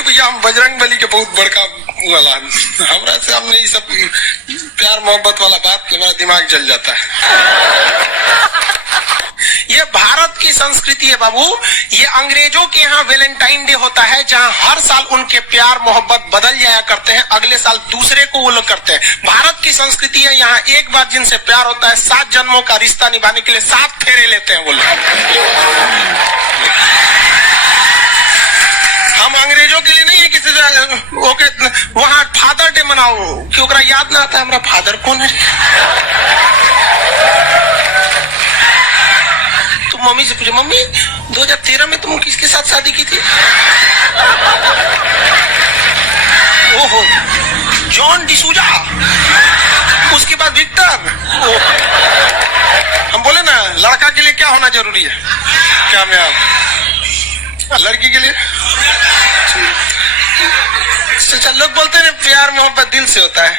भैया हम बजरंग बली के बहुत बड़का वाला हमरा से हमने ये सब प्यार मोहब्बत वाला बात मेरा दिमाग जल जाता है। ये भारत की संस्कृति है बाबू। ये अंग्रेजों के यहाँ वैलेंटाइन डे होता है, जहाँ हर साल उनके प्यार मोहब्बत बदल जाया करते हैं, अगले साल दूसरे को वो लोग करते हैं। भारत की संस्कृति है, यहाँ एक बार जिनसे प्यार होता है 7 जन्मों का रिश्ता निभाने के लिए 7 फेरे लेते हैं वो लोग। हम अंग्रेजों के लिए नहीं है किसी ओके वहाँ फादर डे मनाओ कि ओकरा याद ना आता है हमारा फादर कौन है। तुम मम्मी से पूछो, मम्मी 2013 में तुम किसके साथ शादी की थी? ओहो जॉन डिसूजा, उसके बाद विक्टर। हम बोले ना लड़का के लिए क्या होना जरूरी है, क्या मैं लड़की के लिए अच्छा लोग बोलते हैं प्यार मोहब्बत दिल से होता है,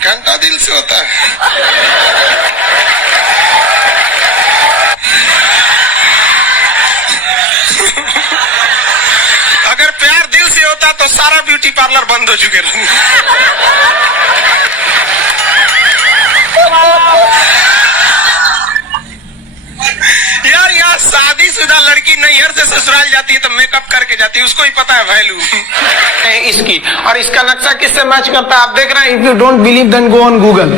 घंटा दिल से होता है। अगर प्यार दिल से होता तो सारा ब्यूटी पार्लर बंद हो चुके थे। यार यहाँ शादीशुदा लड़की नैहर से ससुराल जाती है तो मेकअप करके जाती है, उसको ही पता है वैल्यू इसकी। और इसका नक्शा किससे मैच करता है आप देख रहे हैं। If you don't believe then go on Google.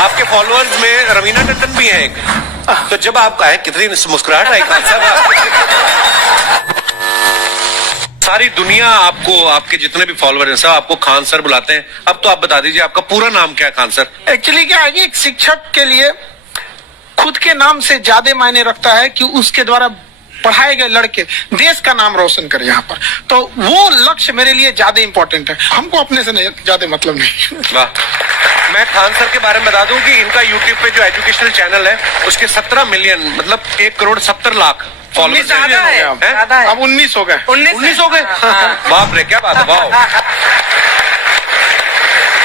आपके फॉलोअर्स में रवीना टंडन भी है एक, तो जब आप आए कितनी मुस्कुराहट आई खान साहब। सारी दुनिया आपको, आपके जितने भी फॉलोअर हैं सब आपको खान सर बुलाते हैं। अब तो आप बता दीजिए आपका पूरा नाम क्या है खान सर? एक्चुअली क्या है, एक शिक्षक के लिए खुद के नाम से ज्यादा मायने रखता है कि उसके द्वारा पढ़ाए गए लड़के देश का नाम रोशन करे यहाँ पर, तो वो लक्ष्य मेरे लिए ज्यादा इंपॉर्टेंट है। हमको अपने से नहीं ज्यादा मतलब नहीं। वाह। मैं खान सर के बारे में बता दूं कि इनका यूट्यूब पे जो एजुकेशनल चैनल है उसके 17 मिलियन मतलब 1,70,00,000 फॉलोअर्स है। अब 19 हो गए। 19 हो गए। बाप रे क्या बात है। वाह।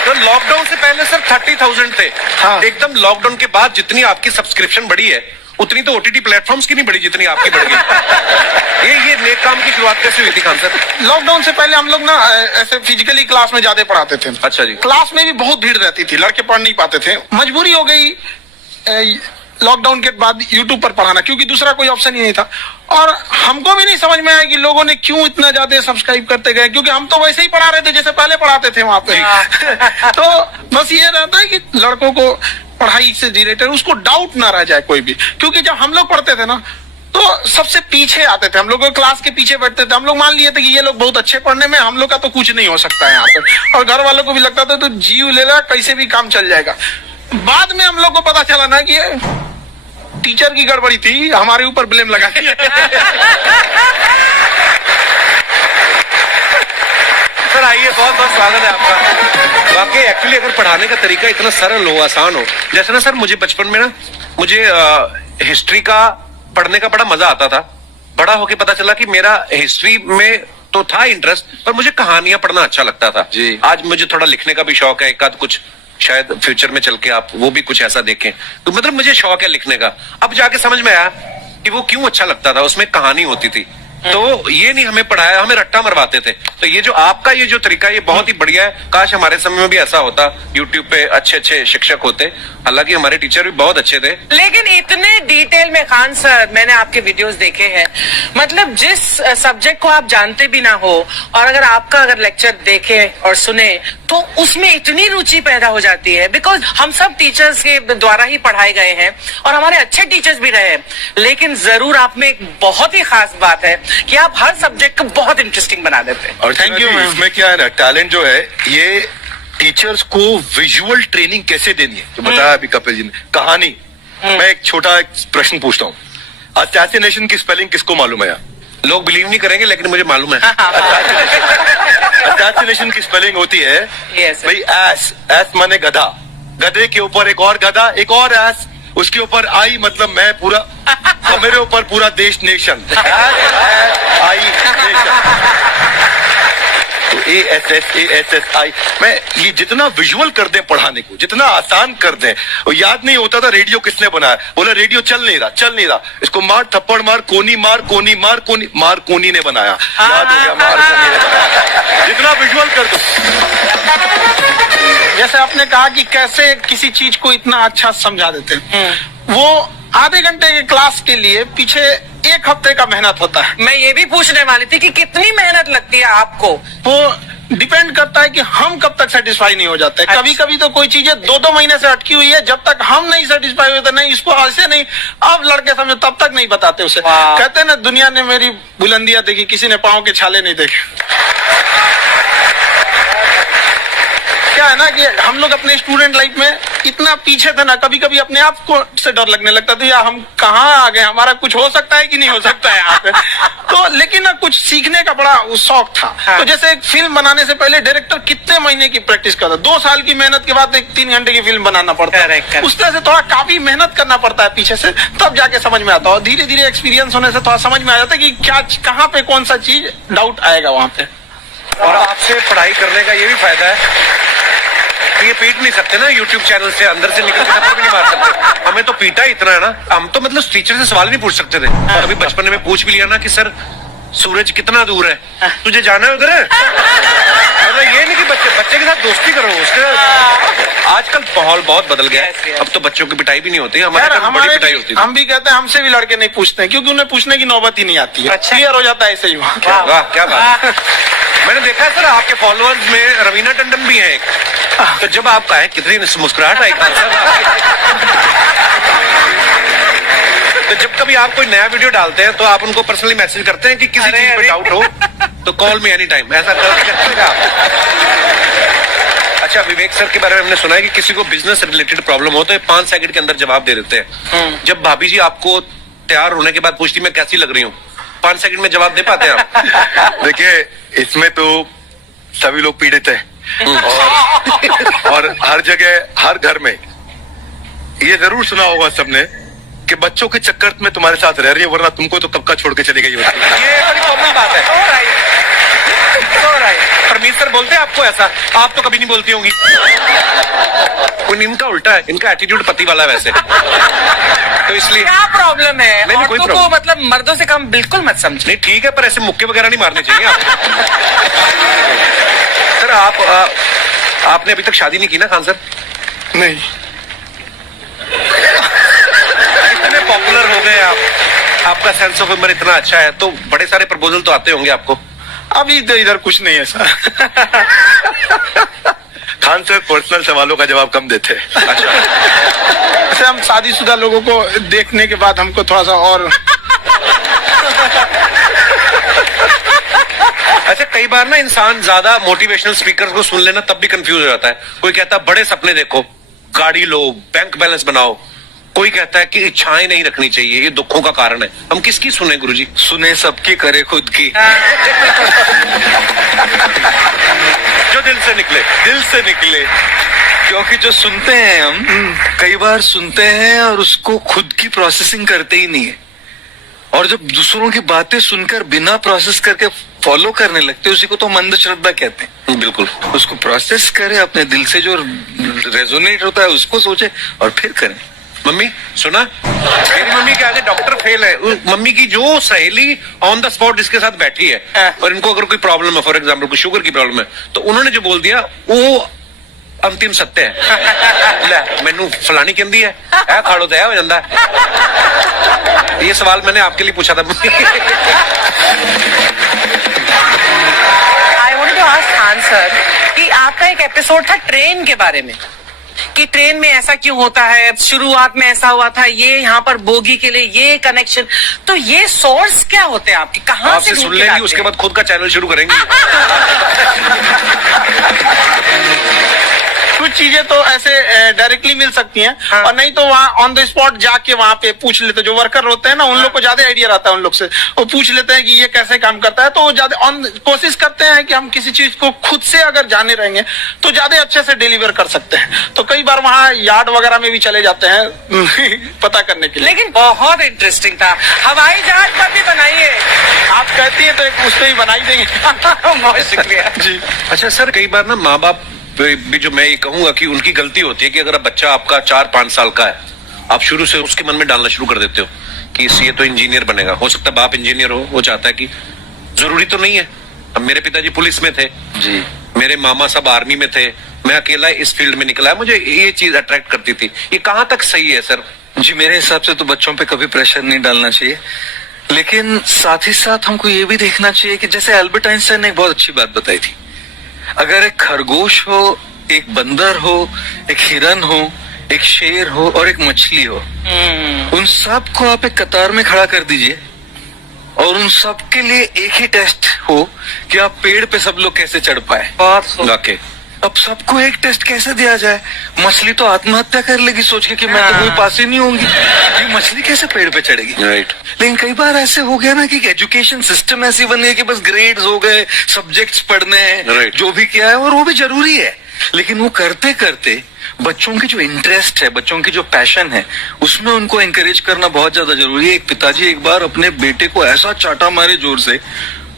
तो लॉकडाउन से पहले सर 30,000 थे। हाँ। एकदम लॉकडाउन के बाद जितनी आपकी सब्सक्रिप्शन बढ़ी है उतनी तो ओटीटी प्लेटफॉर्म्स की नहीं बढ़ी जितनी आपकी बढ़ गई। ये नेक काम की शुरुआत कैसे हुई थी खान सर? लॉकडाउन से पहले हम लोग ना ऐसे फिजिकली क्लास में ज्यादा पढ़ाते थे। अच्छा जी। क्लास में भी बहुत भीड़ रहती थी, लड़के पढ़ नहीं पाते थे। मजबूरी हो गई लॉकडाउन के बाद यूट्यूब पर पढ़ाना, क्योंकि दूसरा कोई ऑप्शन ही नहीं था। और हमको भी नहीं समझ में आया कि लोगों ने क्यों इतना ज्यादा सब्सक्राइब करते गए, क्योंकि हम तो वैसे ही पढ़ा रहे थे जैसे पहले पढ़ाते थे वहां पे। तो बस ये रहता है कि लड़कों को पढ़ाई से रिलेटेड उसको डाउट ना रह जाए कोई भी, क्योंकि जब हम लोग पढ़ते थे ना तो सबसे पीछे आते थे, हम लोग क्लास के पीछे बैठते थे। हम लोग मान लिए थे कि ये लोग बहुत अच्छे पढ़ने में, हम लोग का तो कुछ नहीं हो सकता है यहाँ पे। और घर वालों को भी लगता था तो जीव ले ला, कैसे भी काम चल जाएगा। बाद में हम लोग को पता चला ना कि टीचर की गड़बड़ी थी, हमारे ऊपर ब्लेम लगा दिया। सर आइए, बहुत बहुत स्वागत है आपका। वाकई एक्चुअली अगर पढ़ाने का तरीका इतना सरल हो, आसान हो, जैसे ना सर मुझे बचपन में ना मुझे हिस्ट्री का पढ़ने का बड़ा मजा आता था। बड़ा होके पता चला कि मेरा हिस्ट्री में तो था इंटरेस्ट, पर मुझे कहानियां पढ़ना अच्छा लगता था जी। आज मुझे थोड़ा लिखने का भी शौक है, एक आध कुछ शायद फ्यूचर में चल के आप वो भी कुछ ऐसा देखें, तो मतलब मुझे शौक है लिखने का। अब जाके समझ में आया कि वो क्यों अच्छा लगता था, उसमें कहानी होती थी। तो ये नहीं हमें पढ़ाया, हमें रट्टा मरवाते थे। तो ये जो आपका ये जो तरीका है ये बहुत ही बढ़िया है। काश हमारे समय में भी ऐसा होता, यूट्यूब पे अच्छे अच्छे शिक्षक होते। हालांकि हमारे टीचर भी बहुत अच्छे थे, लेकिन इतने डिटेल में खान सर मैंने आपके वीडियोस देखे हैं, मतलब जिस सब्जेक्ट को आप जानते भी ना हो और अगर आपका लेक्चर देखे और सुने तो उसमें इतनी रुचि पैदा हो जाती है। बिकॉज हम सब टीचर्स के द्वारा ही पढ़ाए गए हैं और हमारे अच्छे टीचर्स भी रहे हैं, लेकिन जरूर आप में एक बहुत ही खास बात है कि आप हर सब्जेक्ट को बहुत इंटरेस्टिंग बना देते हैं। और थैंक यू। इसमें क्या है ना, टैलेंट जो है ये टीचर्स को विजुअल ट्रेनिंग कैसे देनी है, तो बताया अभी कपिल जी ने। कहानी, मैं एक छोटा प्रश्न पूछता हूँ, असैसिनेशन की स्पेलिंग किसको मालूम है? लोग बिलीव नहीं करेंगे लेकिन मुझे मालूम है। असैसिनेशन की स्पेलिंग होती है भाई एस, एस माने गधा, गधे के ऊपर एक और गधा, एक और एस, उसके ऊपर आई मतलब मैं पूरा, और मेरे ऊपर पूरा देश नेशन, आई नेशन। तो ASSASSI, मैं ये जितना विजुअल कर दें पढ़ाने को, जितना आसान कर दें, वो याद नहीं होता था रेडियो किसने बनाया, बोला रेडियो चल नहीं रहा, इसको मार थप्पड़ मार कोनी मार कोनी ने बनाया, याद हो गया, मार कोनी ने बनाया, जितना विजुअल कर दो। जैसे आपने कहा कि कैसे किसी चीज को इतना अच्छा समझा देते हैं, वो आधे घंटे के क्लास के लिए पीछे 1 हफ्ते का मेहनत होता है। मैं ये भी पूछने वाली थी कि कितनी मेहनत लगती है आपको। वो डिपेंड करता है कि हम कब तक सेटिस्फाई नहीं हो जाते। अच्छा। कभी कभी तो कोई चीजें 2-2 महीने से अटकी हुई है, जब तक हम नहीं सेटिस्फाई होते, नहीं इसको ऐसे नहीं, अब लड़के समझो तब तक नहीं बताते उसे। वाह। कहते हैं ना, दुनिया ने मेरी बुलंदियां देखी, किसी ने पाँव के छाले नहीं देखे। क्या है ना कि हम लोग अपने स्टूडेंट लाइफ में इतना पीछे थे ना, कभी कभी अपने आप को से डर लगने लगता था, यार हम कहाँ आ गए, हमारा कुछ हो सकता है कि नहीं हो सकता है यहाँ पे। तो लेकिन ना कुछ सीखने का बड़ा शौक था। हाँ। तो जैसे एक फिल्म बनाने से पहले डायरेक्टर कितने महीने की प्रैक्टिस करता है, 2 साल की मेहनत के बाद एक 3 घंटे की फिल्म बनाना पड़ता है। Correct. उस तरह से थोड़ा काफी मेहनत करना पड़ता है पीछे से, तब जाके समझ में आता है। और धीरे धीरे एक्सपीरियंस होने से थोड़ा समझ में आ जाता है कि क्या कहाँ पे कौन सा चीज डाउट आएगा वहां पे। और आपसे पढ़ाई करने का ये भी फायदा है कि ये पीट नहीं सकते ना यूट्यूब चैनल से, अंदर से निकल के थप्पड़ भी नहीं मार सकते। हमें तो पीटा इतना है ना, हम तो मतलब टीचर से सवाल नहीं पूछ सकते थे। अभी बचपन में पूछ भी लिया ना कि सर सूरज कितना दूर है, तुझे जाना है उधर? मतलब ये नहीं कि बच्चे के साथ दोस्ती करो, उसके साथ आजकल माहौल बहुत बदल गया है। अब तो बच्चों की पिटाई भी नहीं होती, हमारे यार, टाइम बड़ी पिटाई होती थी। हम भी कहते हैं, हमसे भी लड़के नहीं पूछते हैं, क्योंकि उन्हें पूछने की नौबत ही नहीं आती है। अच्छा। क्लियर हो जाता है ऐसे ही वहाँ। वाह क्या बात है। मैंने देखा है सर आपके फॉलोअर्स में रवीना टंडन भी है एक, तो जब आप कहे कितनी मुस्कुराहट आई तो जब कभी आप कोई नया वीडियो डालते हैं तो आप उनको पर्सनली मैसेज करते हैं कि किसी चीज पे डाउट हो तो कॉल मी एनी टाइम, ऐसा करते हैं आप? अच्छा, विवेक सर के बारे में हमने सुना है कि किसी को बिजनेस रिलेटेड प्रॉब्लम हो तो ये 5 सेकंड के अंदर जवाब दे देते हैं। जब भाभी जी आपको तैयार होने के बाद पूछती मैं कैसी लग रही हूँ, 5 सेकंड में जवाब दे पाते हैं आप? देखिए, इसमें तो सभी लोग पीड़ित हैं और हर जगह हर घर में ये जरूर सुना होगा सबने कि बच्चों के चक्कर में तुम्हारे साथ रह रही है, वरना तुमको तो कब का छोड़ के चली गई होती। ये बड़ी कॉमन बात है। परमीत सर बोलते हैं आपको ऐसा? आप तो कभी नहीं बोलती होंगी। इनका उल्टा है, इनका एटीट्यूड पति वाला है वैसे, तो इसलिए। क्या प्रॉब्लम है? नहीं, कोई औरतों को प्रॉब्लम। मतलब मर्दों से कम बिल्कुल मत समझे। नहीं ठीक है, पर ऐसे मुक्के वगैरह नहीं मारने चाहिए आप। सर आपने अभी तक शादी नहीं की ना खान सर? नहीं, इतने पॉपुलर हो गए आप, आपका सेंस ऑफ ह्यूमर इतना अच्छा है, तो बड़े सारे प्रपोजल तो आते होंगे आपको। अभी तो इधर कुछ नहीं है सर। खान सर पर्सनल सवालों का जवाब कम देते हैं। अच्छा, ऐसे हम शादीशुदा लोगों को देखने के बाद हमको थोड़ा सा और अच्छा कई बार ना इंसान ज्यादा मोटिवेशनल स्पीकर को सुन लेना तब भी कंफ्यूज हो जाता है। कोई कहता है बड़े सपने देखो, गाड़ी लो, बैंक बैलेंस बनाओ, कोई कहता है कि इच्छाएं नहीं रखनी चाहिए, ये दुखों का कारण है। हम किसकी सुने गुरुजी? सुने सबकी, करे खुद की। जो दिल से निकले। दिल से निकले, क्योंकि जो सुनते हैं हम कई बार सुनते हैं और उसको खुद की प्रोसेसिंग करते ही नहीं है, और जब दूसरों की बातें सुनकर बिना प्रोसेस करके फॉलो करने लगते हैं, उसी को तो मंद श्रद्धा कहते हैं। बिल्कुल। उसको प्रोसेस करें, अपने दिल से जो रेजोनेट होता है उसको सोचे और फिर करें। मम्मी सुना, मेरी मम्मी के आगे डॉक्टर फेल है। मम्मी की जो सहेली ऑन द स्पॉट इसके साथ बैठी है और इनको अगर कोई प्रॉब्लम है, फॉर एग्जाम्पल कोई शुगर की प्रॉब्लम है, तो उन्होंने जो बोल दिया वो अंतिम सत्य है। ले मैनू फलानी कहती है खाड़ो तो हो जाता है। ये सवाल मैंने आपके लिए पूछा था। I want to ask Khan sir कि आपका एक एपिसोड था ट्रेन के बारे में, कि ट्रेन में ऐसा क्यों होता है, शुरुआत में ऐसा हुआ था, ये यहाँ पर बोगी के लिए ये कनेक्शन, तो ये सोर्स क्या होते हैं आपके, कहाँ से आपसे सुन ढूंढ के लेंगी, लाते उसके हैं? बाद खुद का चैनल शुरू करेंगे। कुछ चीजें तो ऐसे डायरेक्टली मिल सकती हैं, हाँ। और नहीं तो वहाँ ऑन द स्पॉट जाके वहाँ पे पूछ लेते, जो वर्कर होते हैं ना, उन लोग को ज्यादा आइडिया रहता है उन लोग से, वो पूछ लेते हैं कि ये कैसे काम करता है, तो वो ज्यादा कोशिश करते हैं कि हम किसी चीज को खुद से अगर जाने रहेंगे तो ज्यादा अच्छे से डिलीवर कर सकते हैं। तो कई बार वहाँ यार्ड वगैरह में भी चले जाते हैं पता करने के लिए। लेकिन बहुत इंटरेस्टिंग था। हवाई जहाज पर भी बनाइए। आप कहती है तो एक उस पर ही बनाई देंगे। बहुत शुक्रिया जी। अच्छा सर, कई बार ना माँ बाप भी, जो मैं ये कहूंगा कि उनकी गलती होती है कि अगर बच्चा आपका 4-5 साल का है, आप शुरू से उसके मन में डालना शुरू कर देते हो कि ये तो इंजीनियर बनेगा। हो सकता है बाप इंजीनियर हो, वो चाहता है कि जरूरी तो नहीं है। अब मेरे पिताजी पुलिस में थे जी, मेरे मामा सब आर्मी में थे, मैं अकेला इस फील्ड में निकला है, मुझे ये चीज अट्रैक्ट करती थी। ये कहाँ तक सही है सर? जी, मेरे हिसाब से तो बच्चों पे कभी प्रेशर नहीं डालना चाहिए, लेकिन साथ ही साथ हमको ये भी देखना चाहिए कि जैसे एल्बर्ट आइंस्टाइन ने एक बहुत अच्छी बात बताई थी, अगर एक खरगोश हो, एक बंदर हो, एक हिरन हो, एक शेर हो और एक मछली हो, उन सब को आप एक कतार में खड़ा कर दीजिए और उन सब के लिए एक ही टेस्ट हो कि आप पेड़ पे सब लोग कैसे चढ़ पाए। वाकई अब सबको एक टेस्ट कैसे दिया जाए? मछली तो आत्महत्या कर लेगी सोच के कि मैं तो कोई पास ही नहीं होंगी, ये मछली कैसे पेड़ पे चढ़ेगी? राइट। लेकिन कई बार ऐसे हो गया ना कि एजुकेशन सिस्टम ऐसी बन गई कि बस ग्रेड्स हो गए, सब्जेक्ट्स पढ़ने हैं, Right. जो भी किया है, और वो भी जरूरी है, लेकिन वो करते करते बच्चों की जो इंटरेस्ट है, बच्चों की जो पैशन है, उसमें उनको एंकरेज करना बहुत ज्यादा जरूरी है। एक पिताजी एक बार अपने बेटे को ऐसा चाटा मारे जोर से,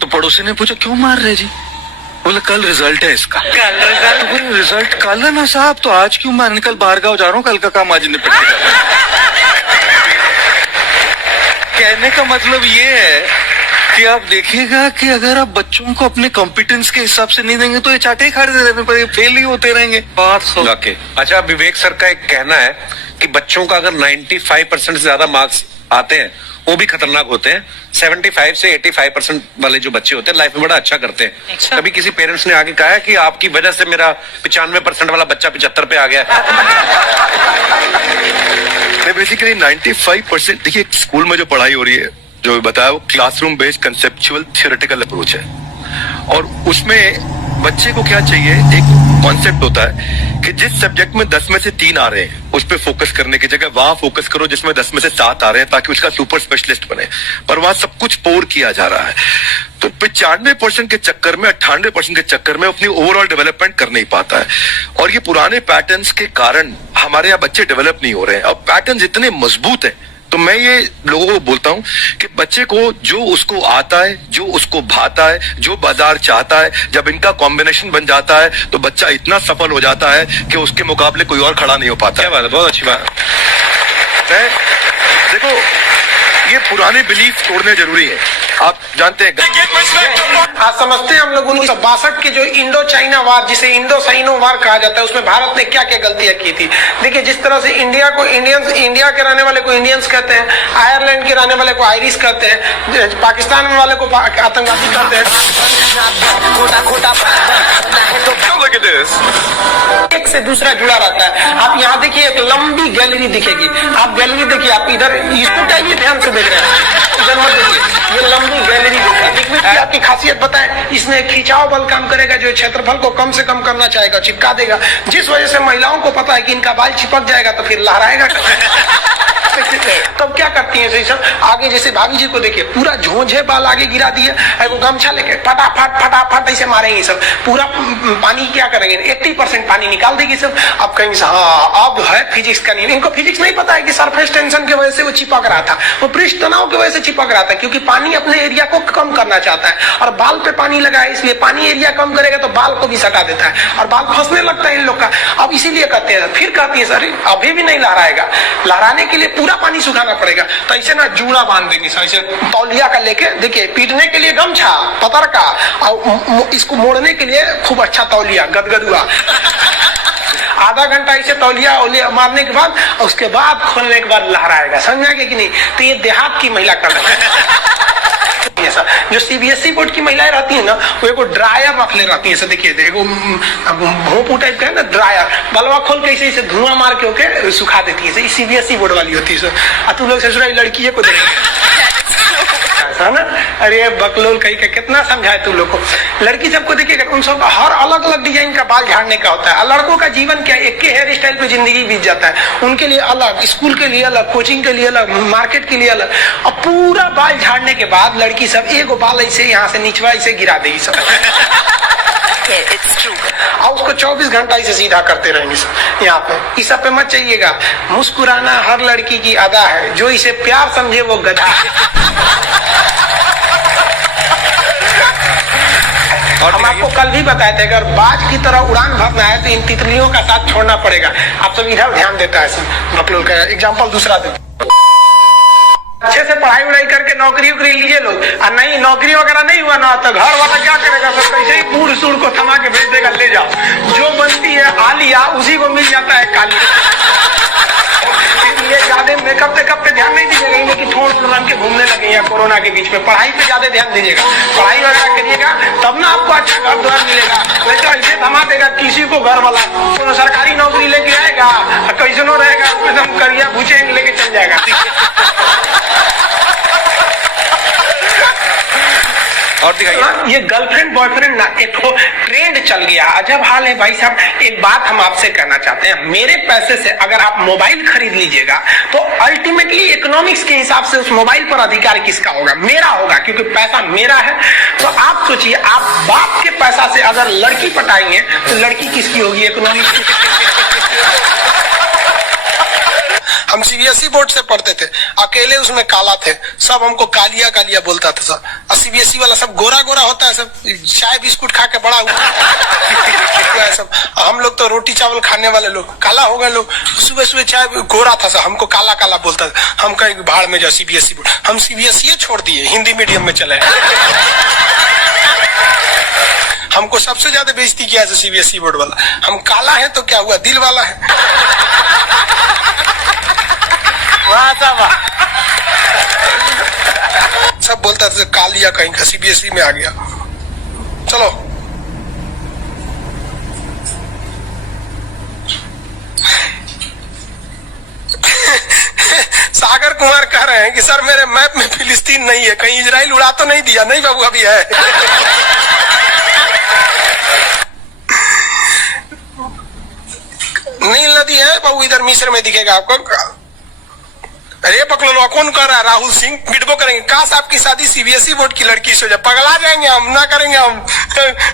तो पड़ोसी ने पूछा क्यों मार रहे जी? बोले कल रिजल्ट है इसका। कल रिजल्ट कल है ना साहब, तो आज क्यों मारने? कल बाहर गाँव जा रहा हूँ, कल का काम आज निपटेगा। कहने का मतलब ये है कि आप देखिएगा कि अगर आप बच्चों को अपने कॉम्पिटेंस के हिसाब से नहीं देंगे तो ये चाटे ही खाते रहने पर फेल ही होते रहेंगे। वाकई। अच्छा, विवेक सर का एक कहना है कि बच्चों का अगर 95% से ज्यादा मार्क्स आते हैं वो भी खतरनाक होते हैं। 75 से 85% वाले जो बच्चे होते हैं लाइफ में बड़ा अच्छा करते हैं। अच्छा। कभी किसी पेरेंट्स ने आके कहा है कि आपकी वजह से मेरा 95% वाला बच्चा 75 पे आ गया? बेसिकली 95% देखिए, स्कूल में जो पढ़ाई हो रही है, जो बताया, वो classroom based conceptual theoretical approach है, और उसमें बच्चे को क्या चाहिए, एक कॉन्सेप्ट होता है कि जिस सब्जेक्ट में 10 में से 3 आ रहे हैं उस पर फोकस करने की जगह वहां फोकस करो जिसमें 10 में से 7 आ रहे हैं, ताकि उसका सुपर स्पेशलिस्ट बने। पर वहां सब कुछ पोर किया जा रहा है, तो 95% के चक्कर में, 98% के चक्कर में अपनी ओवरऑल डेवलपमेंट कर नहीं पाता है, और ये पुराने पैटर्न्स के कारण हमारे यहाँ बच्चे डेवलप नहीं हो रहे हैं। अब पैटर्न्स इतने मजबूत हैं, तो मैं ये लोगों को बोलता हूं कि बच्चे को जो उसको आता है, जो उसको भाता है, जो बाजार चाहता है, जब इनका कॉम्बिनेशन बन जाता है तो बच्चा इतना सफल हो जाता है कि उसके मुकाबले कोई और खड़ा नहीं हो पाता। क्या बात है, बहुत अच्छी बात। देखो, ये पुराने बिलीफ तोड़ने जरूरी है। आप जानते हैं, आज समझते हैं हम लोग 1962 के जो इंडो चाइना वार, जिसे इंडो साइनो वार कहा जाता है, उसमें भारत ने क्या क्या गलतियां की थी। देखिए, जिस तरह से इंडिया को इंडियंस, इंडिया के रहने वाले को इंडियंस कहते हैं, आयरलैंड के रहने वाले को आयरिश कहते हैं, पाकिस्तान वाले को आतंकवादी कहते हैं। एक से दूसरा जुड़ा रहता है। आप यहाँ देखिए, एक लंबी गैलरी दिखेगी, आप गैलरी देखिए, आप इधर इसको चाहिए ध्यान से देख रहे हैं, इधर मत देखिए, ये लंबी गैलरी देखिए। आपकी खासियत बताएं, इसमें खिंचाव बल काम करेगा, जो क्षेत्रफल को कम से कम करना चाहेगा, चिपका देगा, जिस वजह से महिलाओं को पता है कि इनका बाल चिपक जाएगा तो फिर लहराएगा। तब क्या करती है सही सब, आगे जैसे भाभी जी को देखिए, पूरा झोंझे बाल आगे गिरा दिए, गमछा लेके फटाफट फटाफट ऐसे मारेंगे सब, पूरा पानी क्या करेंगे, 80% पानी निकाल देगी सब। अब कहीं से हाँ, अब है फिजिक्स का नहीं, इनको फिजिक्स नहीं पता है कि सरफेस टेंशन की वजह से वो चिपक रहा था, वो पृष्ठ तनाव की वजह से चिपक रहा था, क्योंकि पानी अपने एरिया को कम करना चाहता है, और बाल पे पानी लगा है, इसलिए पानी एरिया कम करेगा तो बाल को भी सटा देता है, और बाल फंसने लगता है इन लोग का। अब इसीलिए कहते हैं, फिर कहती है सर अभी भी नहीं लहराएगा, लहराने के लिए पूरा पानी सुखाना पड़ेगा, तो ऐसे ना जूड़ा बांध देंगे सर, ऐसे तौलिया का लेके, देखिए पीटने के लिए गमछा पतर का, और इसको मोड़ने के लिए खूब अच्छा तौलिया गदगदुआ। आधा घंटा ऐसे तौलिया मारने के बाद, उसके बाद खोलने के बाद लहराएगा, समझा कि नहीं? तो ये देहात की महिला कर रही है। जो सीबीएसई बोर्ड की महिलाएं रहती है ना, वो एक ड्रायर रख ले रहती है, देखिए देखो भोंपू टाइप का है ना ड्रायर, बलवा खोल के ऐसे धुआं मार के होके सुखा देती है, सीबीएसई बोर्ड वाली होती है। तू लोग ससुराली लड़की को देख है ना। अरे बकलोल कहीं का कितना समझाए तू लोग को। लड़की सबको देखिएगा, उन सब हर अलग अलग डिजाइन का बाल झाड़ने का होता है। और लड़कों का जीवन क्या, एक के हेयर स्टाइल पे जिंदगी बीत जाता है। उनके लिए अलग, स्कूल के लिए अलग, कोचिंग के लिए अलग, मार्केट के लिए अलग। और पूरा बाल झाड़ने के बाद लड़की सब एक बाल ऐसे यहाँ से निचवा ऐसे गिरा देगी सब। It's true. और उसको 24 घंटा इसे सीधा करते रहेंगे सब यहाँ पे। इस सब पे मत चाहिएगा। मुस्कुराना हर लड़की की अदा है, जो इसे प्यार समझे वो गधा है। और हम आपको कल भी बताए थे, अगर बाज की तरह उड़ान भरना है तो इन तितलियों का साथ छोड़ना पड़ेगा। आप सब इधर ध्यान देता है सब। बकलोल का एग्जाम्पल दूसरा दे। अच्छे से पढ़ाई उड़ाई करके नौकरी उकरी लीजिए लोग, और नहीं नौकरी वगैरह नहीं हुआ ना तो घर वाला क्या करेगा, सब कैसे ही बूढ़ सूढ़ को थमा के भेज देगा, ले जाओ। जो बनती है आलिया उसी को मिल जाता है काली। इसलिए ज्यादा मेकअप वेकअप पे ध्यान नहीं दीजिएगा, कि थोड़ा रंग के घूमने लगे हैं कोरोना के बीच में। पढ़ाई पे ज्यादा ध्यान दीजिएगा, पढ़ाई वगैरह करिएगा, तब ना आपको अच्छा घर द्वार मिलेगा। वैसे ऐसे थमा देगा किसी को घर वाला, तो सरकारी नौकरी लेके आएगा, कैसे नो रहेगा, एकदम करिया भूचे लेके चल जाएगा। और दिखाइए। ये गर्लफ्रेंड बॉयफ्रेंड ना एक ट्रेंड चल गया, अजब हाल है भाई साहब। एक बात हम आपसे कहना चाहते हैं, मेरे पैसे से अगर आप मोबाइल खरीद लीजिएगा तो अल्टीमेटली इकोनॉमिक्स के हिसाब से उस मोबाइल पर अधिकार किसका होगा? मेरा होगा, क्योंकि पैसा मेरा है। तो आप सोचिए, आप बाप के पैसा से अगर लड़की पटाएंगे तो लड़की किसकी होगी? इकोनॉमिक्स की। हम सीबीएसई बोर्ड से पढ़ते थे, अकेले उसमें काला थे, सब हमको कालिया कालिया बोलता था सब। और सीबीएसई वाला सब गोरा गोरा होता है, सब चाय बिस्कुट खा के बड़ा हुआ है सब। हम लोग तो रोटी चावल खाने वाले लोग, काला हो गए लोग। सुबह सुबह चाय गोरा था सब, हमको काला काला बोलता था। हम कहीं भाड़ में जाओ सीबीएसई बोर्ड, हम सीबीएसई छोड़ दिए, हिंदी मीडियम में चले। हमको सबसे ज्यादा बेइज्जती किया है सीबीएसई बोर्ड वाला। हम काला है तो क्या हुआ, दिल वाला है। सब बोलता था कालिया कहीं का, सीबीएसई में आ गया। चलो सागर कुमार कह रहे हैं कि सर मेरे मैप में फिलिस्तीन नहीं है, कहीं इजराइल उड़ा तो नहीं दिया? नहीं बाबू, अभी है। नील नदी है बाबू, इधर मिस्र में दिखेगा आपको। अरे पकड़ो, कौन कर रहा है? राहुल सिंह बिडबो करेंगे, काश आपकी शादी सीबीएसई बोर्ड की लड़की से हो जाए, पगला जाएंगे हम, ना करेंगे हम।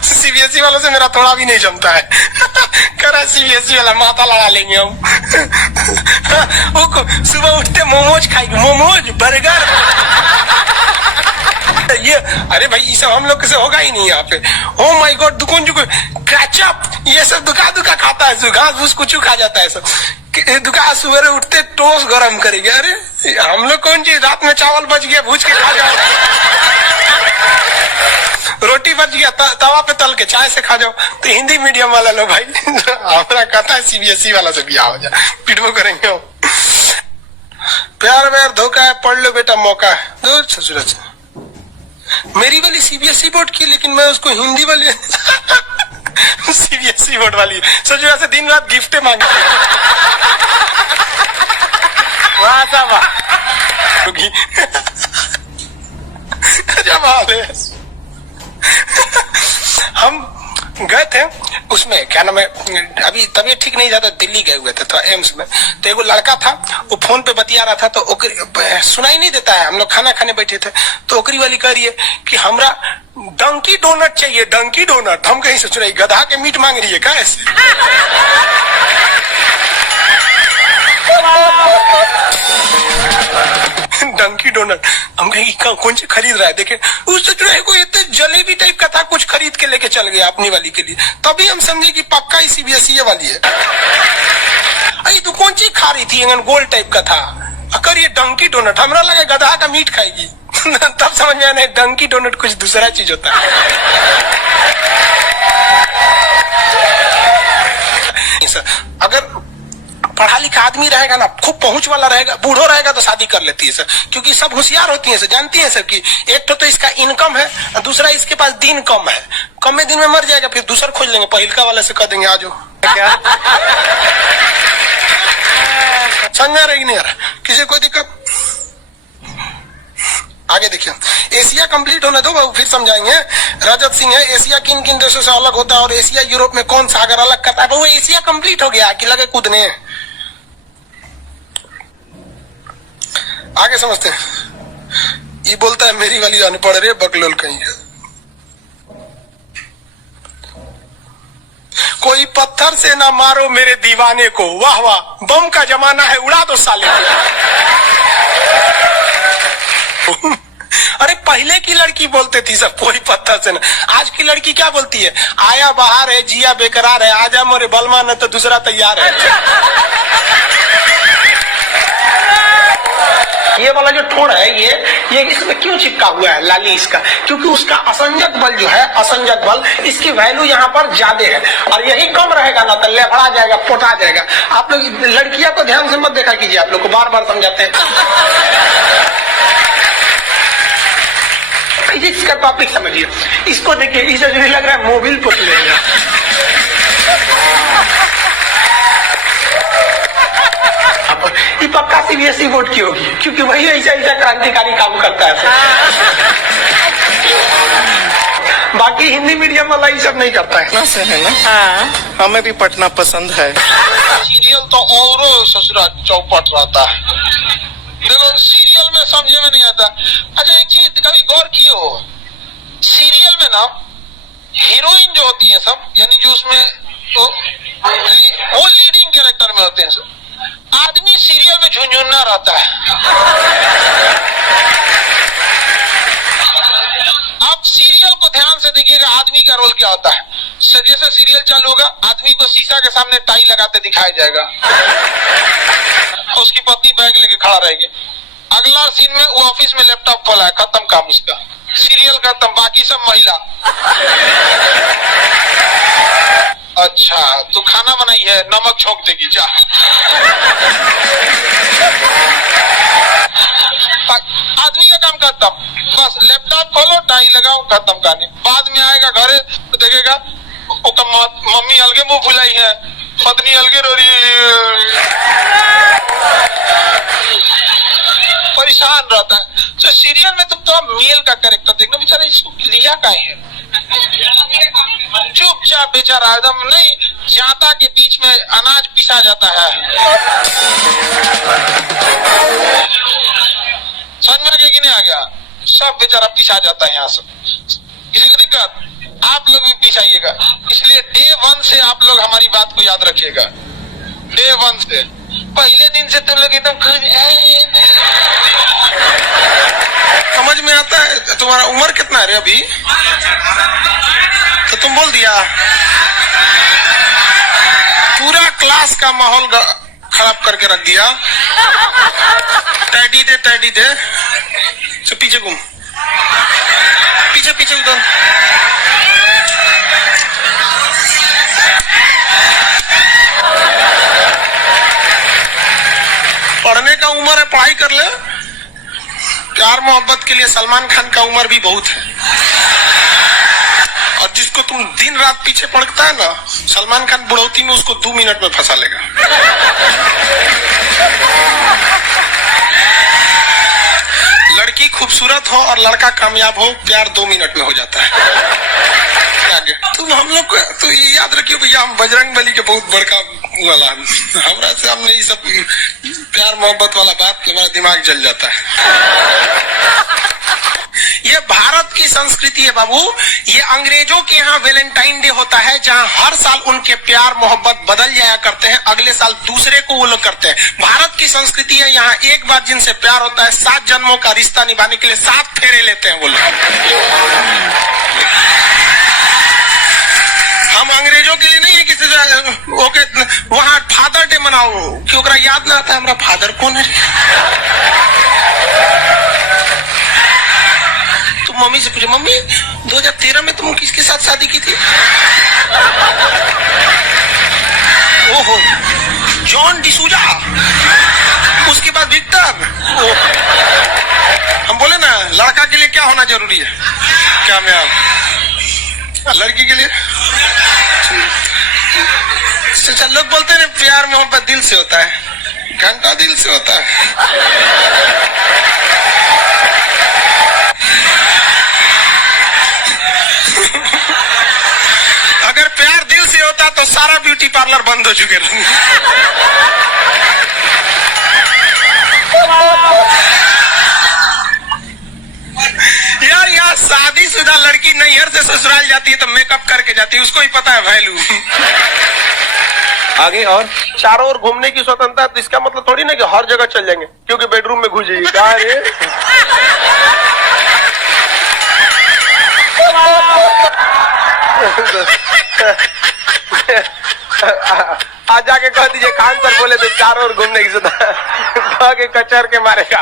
सीबीएसई वालों से मेरा थोड़ा भी नहीं जमता है। कर रहा है सीबीएसई वाला, माथा लड़ा लेंगे हम। वो सुबह उठते मोमोज खाएंगे, मोमोज बर्गर। ये अरे भाई ये सब हम लोग से होगा ही नहीं यहाँ पे। ओ माय गॉड, दुकान जो कैचअप ये सब दुका खाता है, घास भूस कुछ खा जाता है सब। दुकान सुबह उठते टोस्ट गरम करेंगे। अरे हम लोग कौन चीज, रात में चावल बच गया भूज के खा जाओ, रोटी बच गया तवा पे तल के चाय से खा जाओ। तो हिंदी मीडियम वाला लो भाई, हमारा कहता है सीबीएसई वाला से बिया हो जाए, पिटबो करेंगे हम। प्यार व्यार धोखा है, पढ़ लो बेटा मौका है। दूर ससुर से मेरी वाली सीबीएसई बोर्ड की, लेकिन मैं उसको हिंदी वाली सीबीएसई बोर्ड वाली ससुर से दिन रात गिफ्टें मांगी। वाह जब हाल है। हम गए थे उसमें, क्या नाम है, अभी तबीयत ठीक नहीं था तो दिल्ली गए हुए थे, तो एम्स में। तो एगो लड़का था, वो फोन पे बतिया रहा था, तो सुनाई नहीं देता है। हम लोग खाना खाने बैठे थे, तो ओकरी वाली कह रही है कि हमरा डंकी डोनट चाहिए, डंकी डोनट। हम कहीं सोच रहे गधा के मीट मांग रही है क्या ऐसे? डंकी डोनट। हम कहीं कौन सी खरीद रहा है, देखे उस कोई इतने जलेबी टाइप का था, कुछ खरीद के लेके चल गया अपनी वाली के लिए। तभी हम समझे कि पक्का ही सीबीएसई वाली है। अरे तू कौन सी खा रही थी, गोल टाइप का था। अगर ये डंकी डोनट, हमरा लगा गधा का मीट खाएगी। तब समझ में आया डंकी डोनट कुछ दूसरा चीज होता है। अगर पढ़ा लिखा आदमी रहेगा ना, खूब पहुंच वाला रहेगा, बूढ़ो रहेगा तो शादी कर लेती है सर, क्योंकि सब होशियार होती है सर, जानती है सर कि एक तो इसका इनकम है, दूसरा इसके पास दिन कम है, कम में दिन में मर जाएगा, फिर दूसरा खोज लेंगे, पहिलका वाले से कह देंगे आज क्या। समझ में आ रहा है कि नहीं आ रहा? किसी कोई दिक्कत? आगे देखिए, एशिया कंप्लीट होने दो बाबू, फिर समझाएंगे। रजत सिंह है, एशिया किन किन देशों से अलग होता है और एशिया यूरोप में कौन सागर अलग करता है? बाबू एशिया कंप्लीट हो गया कि लगे कूदने? आगे समझते हैं। ये बोलता है मेरी वाली अनपढ़ रे बकलोल कहीं है। कोई पत्थर से ना मारो मेरे दीवाने को, वाह वाह, बम का जमाना है, उड़ा दो साले। अरे पहले की लड़की बोलते थी सब कोई पत्थर से ना, आज की लड़की क्या बोलती है? आया बाहर है, जिया बेकरार है, आजा मोरे बलमा न तो दूसरा तैयार है। ये वाला जो ठोड़ है ये इसमें क्यों चिपका हुआ है लाली इसका? क्योंकि उसका असंजक बल जो है, असंजक बल, इसकी वैल्यू यहाँ पर ज्यादा है और यही कम रहेगा ना तो लेफड़ा जाएगा, पोटा जाएगा। आप लोग लड़कियां को ध्यान से मत देखा कीजिए, आप लोग को बार बार समझाते हैं। फिजिक्स का टॉपिक समझिए, इसको देखिए, इसे जो लग रहा है मोबिल पुट लेगा। ये पक्का सीबीएसई बोर्ड की होगी, क्योंकि वही ऐसा ऐसा क्रांतिकारी काम करता है। बाकी हिंदी मीडियम वाला ये सब नहीं करता है ना, से है ना। हाँ, हमें भी पढ़ना पसंद है। सीरियल तो और ससुरा चौपट रहता है। देखो सीरियल में समझे में नहीं आता। अच्छा एक चीज कभी गौर किए हो, सीरियल में ना हीरोइन जो होती है सब, यानी जो उसमें वो लीडिंग कैरेक्टर में होते हैं सब, आदमी सीरियल में झुंझुन्ना रहता है। आप सीरियल को ध्यान से देखिएगा, आदमी का रोल क्या होता है। जैसे सीरियल चालू होगा, आदमी को शीशा के सामने टाई लगाते दिखाया जाएगा, उसकी पत्नी बैग लेके खड़ा रहेगी। अगला सीन में वो ऑफिस में लैपटॉप खोला है, खत्म काम उसका, सीरियल खत्म, बाकी सब महिला। अच्छा तू खाना बनाई है, नमक छोंक देगी जा। आदमी का काम खत्म, बस लैपटॉप खोलो, टाई लगाओ, खत्म कहानी। बाद में आएगा घरे तो देखेगा मम्मी अलगे मुंह फुलाई है, पत्नी अलगे रो रही है, परेशान रहता है। तो सीरियल में तुम तो मेल का कैरेक्टर देखना, बेचारा इसको लिया काहे है, चुपचाप बेचारा एकदम नहीं, जाता के बीच में अनाज पिसा जाता है। समझ में कि नहीं आ गया? सब बेचारा पिसा जाता है यहाँ से। किसी को दिक्कत? आप लोग भी पिसाइएगा। इसलिए डे 1 से आप लोग हमारी बात को याद रखिएगा। डे 1 से, पहले दिन से तुम लोग एकदम समझ में आता है। तुम्हारा उम्र कितना है रे अभी? तो तुम बोल दिया। पूरा क्लास का माहौल खराब करके रख दिया। टैडी दे तो पीछे घूम, पीछे पीछे उधर। पढ़ने का उम्र है, पढ़ाई कर ले। प्यार मोहब्बत के लिए सलमान खान का उम्र भी बहुत है, और जिसको तुम दिन रात पीछे पड़ता है ना, सलमान खान बुढ़ौती में उसको 2 मिनट में फंसा लेगा। लड़की खूबसूरत हो और लड़का कामयाब हो, प्यार 2 मिनट में हो जाता है। तुम हम लोग को तो ये याद रखियो भैया, हम बजरंग बली के बहुत बड़का वाला, हमारा से हमने ये सब प्यार मोहब्बत वाला बात, हमारा दिमाग जल जाता है। ये भारत की संस्कृति है बाबू। ये अंग्रेजों के यहाँ वैलेंटाइन डे होता है, जहाँ हर साल उनके प्यार मोहब्बत बदल जाया करते हैं, अगले साल दूसरे को वो लोग करते हैं। भारत की संस्कृति है, यहाँ एक बार जिनसे प्यार होता है, 7 जन्मों का रिश्ता निभाने के लिए 7 फेरे लेते हैं वो लोग। हम अंग्रेजों के लिए नहीं है किसी ओके वहां फादर डे मनाओ, क्योंकि याद ना आता है हमारा फादर कौन है। तुम मम्मी से पूछो, मम्मी 2013 में तुम किसके साथ शादी की थी? ओहो, जॉन डिसूजा, उसके बाद विक्टर। हम बोले ना, लड़का के लिए क्या होना जरूरी है? क्या मैं लड़की के लिए? चल लोग बोलते हैं प्यार मोहब्बत दिल से होता है, घंटा दिल से होता है। तो सारा ब्यूटी पार्लर बंद हो चुके थे। यार यहाँ शादीशुदा लड़की नैहर से ससुराल जाती है तो मेकअप करके जाती है, उसको ही पता है वैल्यू। आगे और चारों ओर घूमने की स्वतंत्रता है, तो इसका मतलब थोड़ी ना कि हर जगह चल जाएंगे क्योंकि बेडरूम में घुस जाइए। क्या रे? आज जाके कह दीजिए खान सर बोले थे चारों ओर घूमने की स्वतंत्रता, के कचर के मारेगा।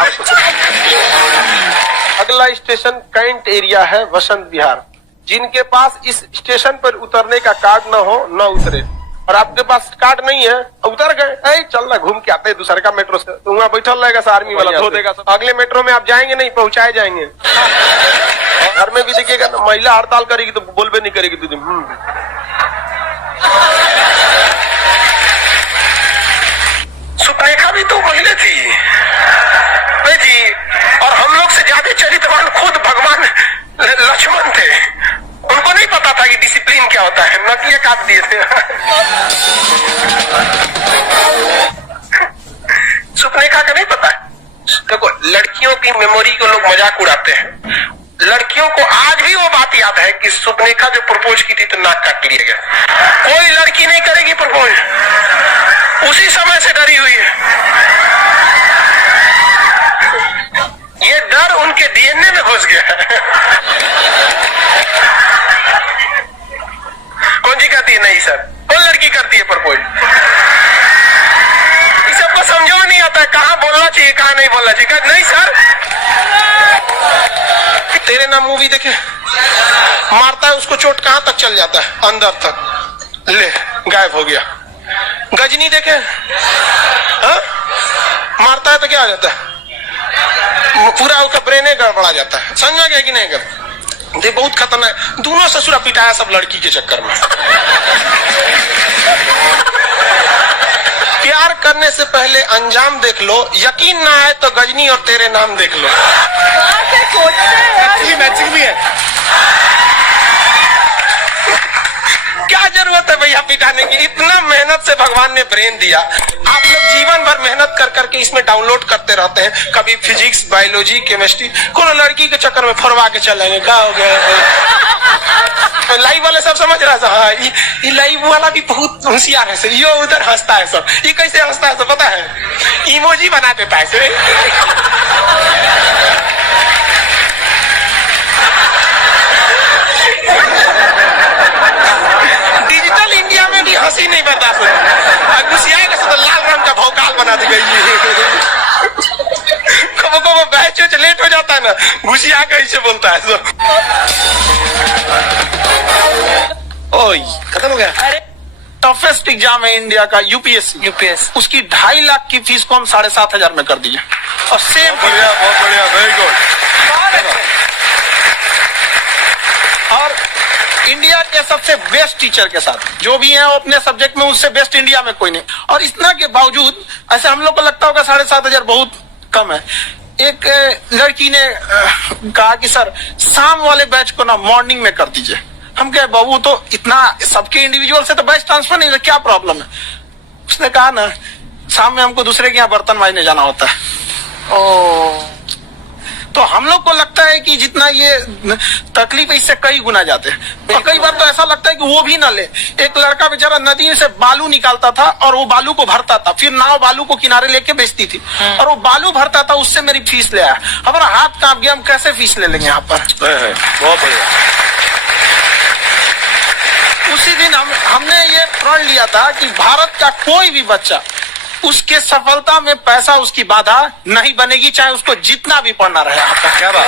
अगला स्टेशन कैंट एरिया है, वसंत विहार। जिनके पास इस स्टेशन पर उतरने का कार्ड न हो न उतरे, और आपके पास कार्ड नहीं है उतर गए, चल ना घूम के आते हैं दूसरे का मेट्रो से, तो वहाँ बैठल रहेगा आर्मी वाला धो देगा। अगले मेट्रो में आप जाएंगे नहीं, पहुंचाए जाएंगे। घर में भी देखिएगा ना, महिला हड़ताल करेगी तो बोलबे नहीं करेगी दीदी। सुपनेखा भी तो महिला थी जी, और हम लोग से ज्यादा चरित्रवान खुद भगवान लक्ष्मण थे। उनको नहीं पता था कि डिसिप्लिन क्या होता है, नकिया काट दिए थे। सुपनेखा का नहीं पता। देखो लड़कियों की मेमोरी को लोग मजाक उड़ाते हैं, लड़कियों को आज भी वो बात याद है कि सुपनेखा जो प्रपोज की थी तो नाक काट लिया गया। कोई लड़की नहीं करेगी प्रपोज, उसी समय से डरी हुई है। ये डर उनके डीएनए में घुस गया है। कौन जी कहती है नहीं सर, कौन लड़की करती है प्रपोज? इस सबको समझो नहीं आता है कहाँ बोलना चाहिए कहाँ नहीं बोलना चाहिए। नहीं सर, तेरे नाम मूवी देखे, मारता है उसको चोट कहाँ तक चल जाता है, अंदर तक, ले गायब हो गया। गजनी देखे, हा? मारता है तो क्या हो जाता है, पूरा उसका ब्रेन गड़बड़ा जाता है। समझा गया कि नहीं कर? ये बहुत खतरनाक, दोनों ससुरा पिटाया सब लड़की के चक्कर में। प्यार करने से पहले अंजाम देख लो, यकीन ना आए तो गजनी और तेरे नाम देख लो। मैचिंग भी है। क्या जरूरत है भैया पिटाने की, इतना मेहनत से भगवान ने ब्रेन दिया। आप लोग जीवन भर मेहनत कर करके इसमें डाउनलोड करते रहते हैं, कभी फिजिक्स, बायोलॉजी, केमिस्ट्री, कोई लड़की के चक्कर में फरवा के चलेंगे। क्या हो गया? लाइव वाले सब समझ रहा है, हाँ ये लाइव वाला भी बहुत होशियार है सर, ये उधर हंसता है सब। ये कैसे हंसता है सब पता है? इमोजी बना देता है सर। डिजिटल इंडिया में भी हंसी नहीं बर्दाश्त होती, गुस्सियाएगा तो लाल रंग का भौकाल बना दी गई। कबो कबो बैच लेट हो जाता है ना, गुस्सिया कैसे बोलता है सब। ओए खत्म हो गया। अरे टफेस्ट एग्जाम है इंडिया का, यूपीएससी। उसकी 2.5 लाख की फीस को हम 7,500 में कर दिए, और सेम बढ़िया, बहुत बढ़िया, वेरी गुड। और इंडिया के सबसे बेस्ट टीचर के साथ जो भी हैं वो अपने सब्जेक्ट में उससे बेस्ट इंडिया में कोई नहीं। और इतना के बावजूद ऐसे हम लोग को लगता होगा 7,500 बहुत कम है। एक लड़की ने कहा कि सर शाम वाले बैच को ना मॉर्निंग में कर दीजिए। हम कहे बाबू तो इतना सबके इंडिविजुअल से तो बैच ट्रांसफर नहीं, क्या प्रॉब्लम है? उसने कहा ना शाम में हमको दूसरे के यहाँ बर्तन मांजने जाना होता है। ओ तो हम लोग को लगता है कि जितना ये तकलीफ है इससे कई गुना जाते हैं, और कई बार तो ऐसा लगता है कि वो भी ना ले। एक लड़का बेचारा नदी से बालू निकालता था और वो बालू को भरता था, फिर नाव बालू को किनारे लेके बेचती थी, और वो बालू भरता था, उससे मेरी फीस ले आया। हमारा हाथ कांप गया, हम कैसे फीस ले लेंगे यहाँ पर? बहुत बढ़िया। उसी दिन हमने ये प्रण लिया था कि भारत का कोई भी बच्चा उसके सफलता में पैसा उसकी बाधा नहीं बनेगी, चाहे उसको जितना भी पढ़ना रहे। आपका क्या बात।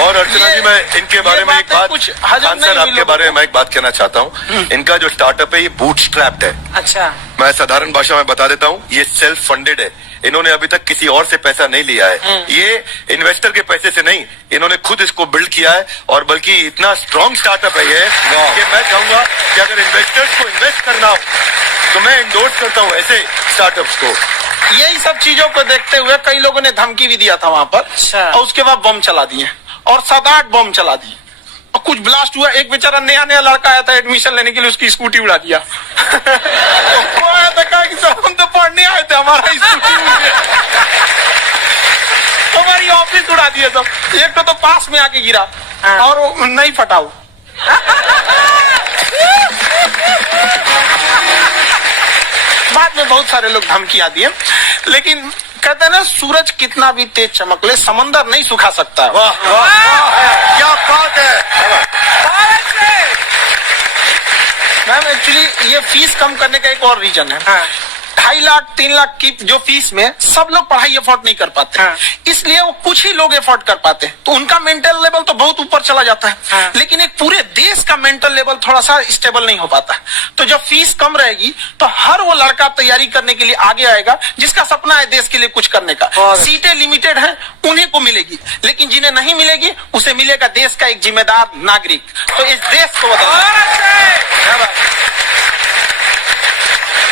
और अर्चना जी मैं इनके बारे में एक बात, कुछ खान सर आपके बारे में मैं एक बात कहना चाहता हूँ। इनका जो स्टार्टअप है ये बूटस्ट्रैप्ड है। अच्छा, मैं साधारण भाषा में बता देता हूँ, ये सेल्फ फंडेड है। इन्होंने अभी तक किसी और से पैसा नहीं लिया है, ये इन्वेस्टर के पैसे से नहीं, इन्होंने खुद इसको बिल्ड किया है। और बल्कि इतना स्ट्रॉन्ग स्टार्टअप है ये कि मैं चाहूंगा कि अगर इन्वेस्टर्स को इन्वेस्ट करना हो तो मैं इंडोर्स करता हूँ ऐसे स्टार्टअप्स को। यही सब चीजों को देखते हुए कई लोगों ने धमकी भी दिया था वहां पर, अच्छा। और उसके बाद बम चला दिए, और 7-8 बम चला दिए। और कुछ ब्लास्ट हुआ, एक बेचारा नया नया लड़का आया था एडमिशन लेने के लिए, उसकी स्कूटी उड़ा दिया। तो वो आया था, कहा कि सर हम तो पढ़ने आए थे, हमारा स्कूटी उड़ गया। हमारी ऑफिस उड़ा दिया सब। एक तो पास में आके गिरा और वो नहीं फटा वो। बाद में बहुत सारे लोग धमकियां दिए, लेकिन कहते हैं ना, सूरज कितना भी तेज चमक ले, समंदर नहीं सुखा सकता है। वाह वाह, क्या बात है। मैम एक्चुअली ये फीस कम करने का एक और रीजन है। 2.5 लाख 3 लाख की जो फीस में सब लोग पढ़ाई अफोर्ड नहीं कर पाते, इसलिए वो कुछ ही लोग अफोर्ड कर पाते हैं, तो उनका मेंटल लेवल तो बहुत ऊपर चला जाता है, लेकिन एक पूरे देश का मेंटल लेवल थोड़ा सा स्टेबल नहीं हो पाता। तो जब फीस कम रहेगी तो हर वो लड़का तैयारी करने के लिए आगे आएगा जिसका सपना है देश के लिए कुछ करने का। सीटें लिमिटेड है, उन्हीं को मिलेगी, लेकिन जिन्हें नहीं मिलेगी उसे मिलेगा देश का एक जिम्मेदार नागरिक। तो इस देश को बदलना।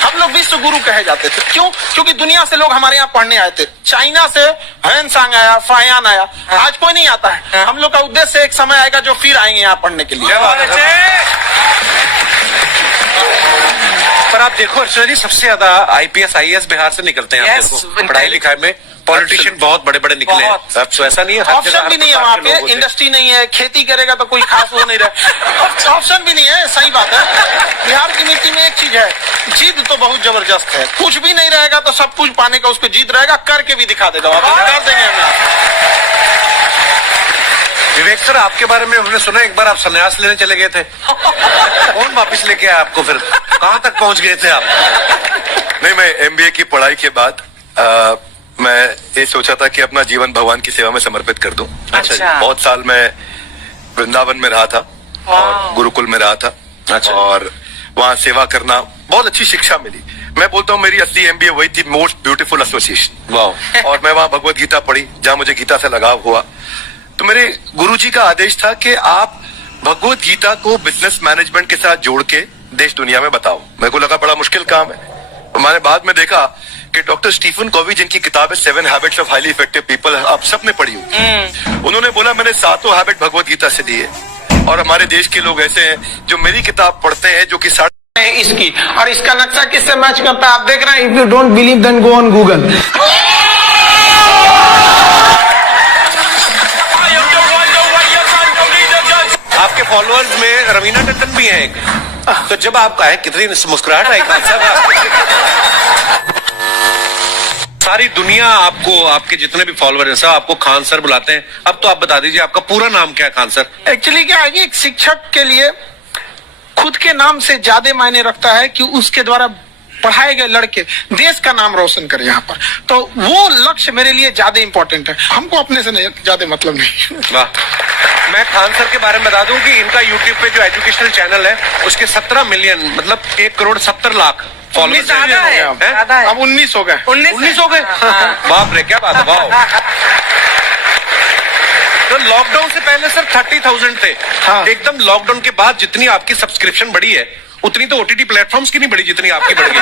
हम लोग विश्व गुरु कहे जाते थे, क्यों? क्योंकि दुनिया से लोग हमारे यहाँ पढ़ने आए थे। चाइना से ह्वेनसांग आया, फायान आया, आज कोई नहीं आता है। हम लोग का उद्देश्य एक समय आएगा जो फिर आएंगे यहाँ पढ़ने के लिए। पर आप देखो अर्चना जी, सबसे ज्यादा IPS IAS बिहार से निकलते हैं। आप देखो पढ़ाई लिखाई में पॉलिटिशियन बहुत बड़े बड़े निकले हैं। तो ऐसा नहीं है, हर जगह ऑप्शन भी नहीं है वहाँ पे, इंडस्ट्री नहीं है, खेती करेगा तो कोई खास वो नहीं रहे, ऑप्शन भी नहीं है। सही बात है। बिहार की मिट्टी में एक चीज है, जिद तो बहुत जबरदस्त है। कुछ भी नहीं रहेगा तो सब कुछ पाने का उसको जिद रहेगा, करके भी दिखा देगा, कर देंगे हम। विवेक सर, आपके बारे में हमने सुना एक बार आप संन्यास लेने चले गए थे। कौन वापस लेके आया आपको? फिर कहाँ तक पहुंच गए थे आप? नहीं, मैं MBA की पढ़ाई के बाद मैं ये सोचा था कि अपना जीवन भगवान की सेवा में समर्पित कर दूं। अच्छा। बहुत साल मैं वृंदावन में रहा था और गुरुकुल में रहा था। अच्छा। और वहाँ सेवा करना, बहुत अच्छी शिक्षा मिली। मैं बोलता हूँ मेरी असली MBA वही थी, मोस्ट ब्यूटीफुल एसोसिएशन। वाह। और मैं वहाँ भगवत गीता पढ़ी, जहाँ मुझे गीता से लगाव हुआ। तो मेरे गुरुजी का आदेश था कि आप भगवत गीता को बिजनेस मैनेजमेंट के साथ जोड़ के देश दुनिया में बताओ। मेरे को लगा बड़ा मुश्किल काम है। तो मैंने बाद में देखा कि डॉक्टर स्टीफन कोवी, जिनकी किताब है 7 habits of highly effective people, आप सबने पढ़ी होगी। उन्होंने बोला मैंने 7 हैबिट भगवत गीता से लिए, और हमारे देश के लोग ऐसे हैं जो मेरी किताब पढ़ते हैं, जो कि इसकी और इसका नक्शा किससे मैच करता है आप देख रहे हैं। If you don't believe then go on Google. आपके फॉलोअर्स में रवीना टंडन भी है एक। तो जब आप आए, कितनी मुस्कुराहट आई खान साहब। सारी दुनिया आपको, आपके जितने भी फॉलोअर हैं सब आपको खान सर बुलाते हैं। अब तो आप बता दीजिए आपका पूरा नाम क्या है खान सर? एक्चुअली क्या है, एक शिक्षक के लिए खुद के नाम से ज्यादा मायने रखता है कि उसके द्वारा पढ़ाए गए लड़के देश का नाम रोशन करें यहाँ पर। तो वो लक्ष्य मेरे लिए ज्यादा इंपॉर्टेंट है, हमको अपने से ज्यादा मतलब नहीं। वाह। मैं खान सर के बारे में बता दूं कि इनका यूट्यूब पे जो एजुकेशनल चैनल है उसके 17 मिलियन, मतलब 1 करोड़ 70 लाख फॉलोअर्स ज्यादा है। अब 19 हो गए। 19 हो गए। बाप रे, क्या बात है। वाह। तो लॉकडाउन से पहले सर 30,000 थे। हाँ। एकदम लॉकडाउन के बाद जितनी आपकी सब्सक्रिप्शन बढ़ी है उतनी तो OTT प्लेटफॉर्म्स की नहीं बढ़ी जितनी आपकी बढ़ गई।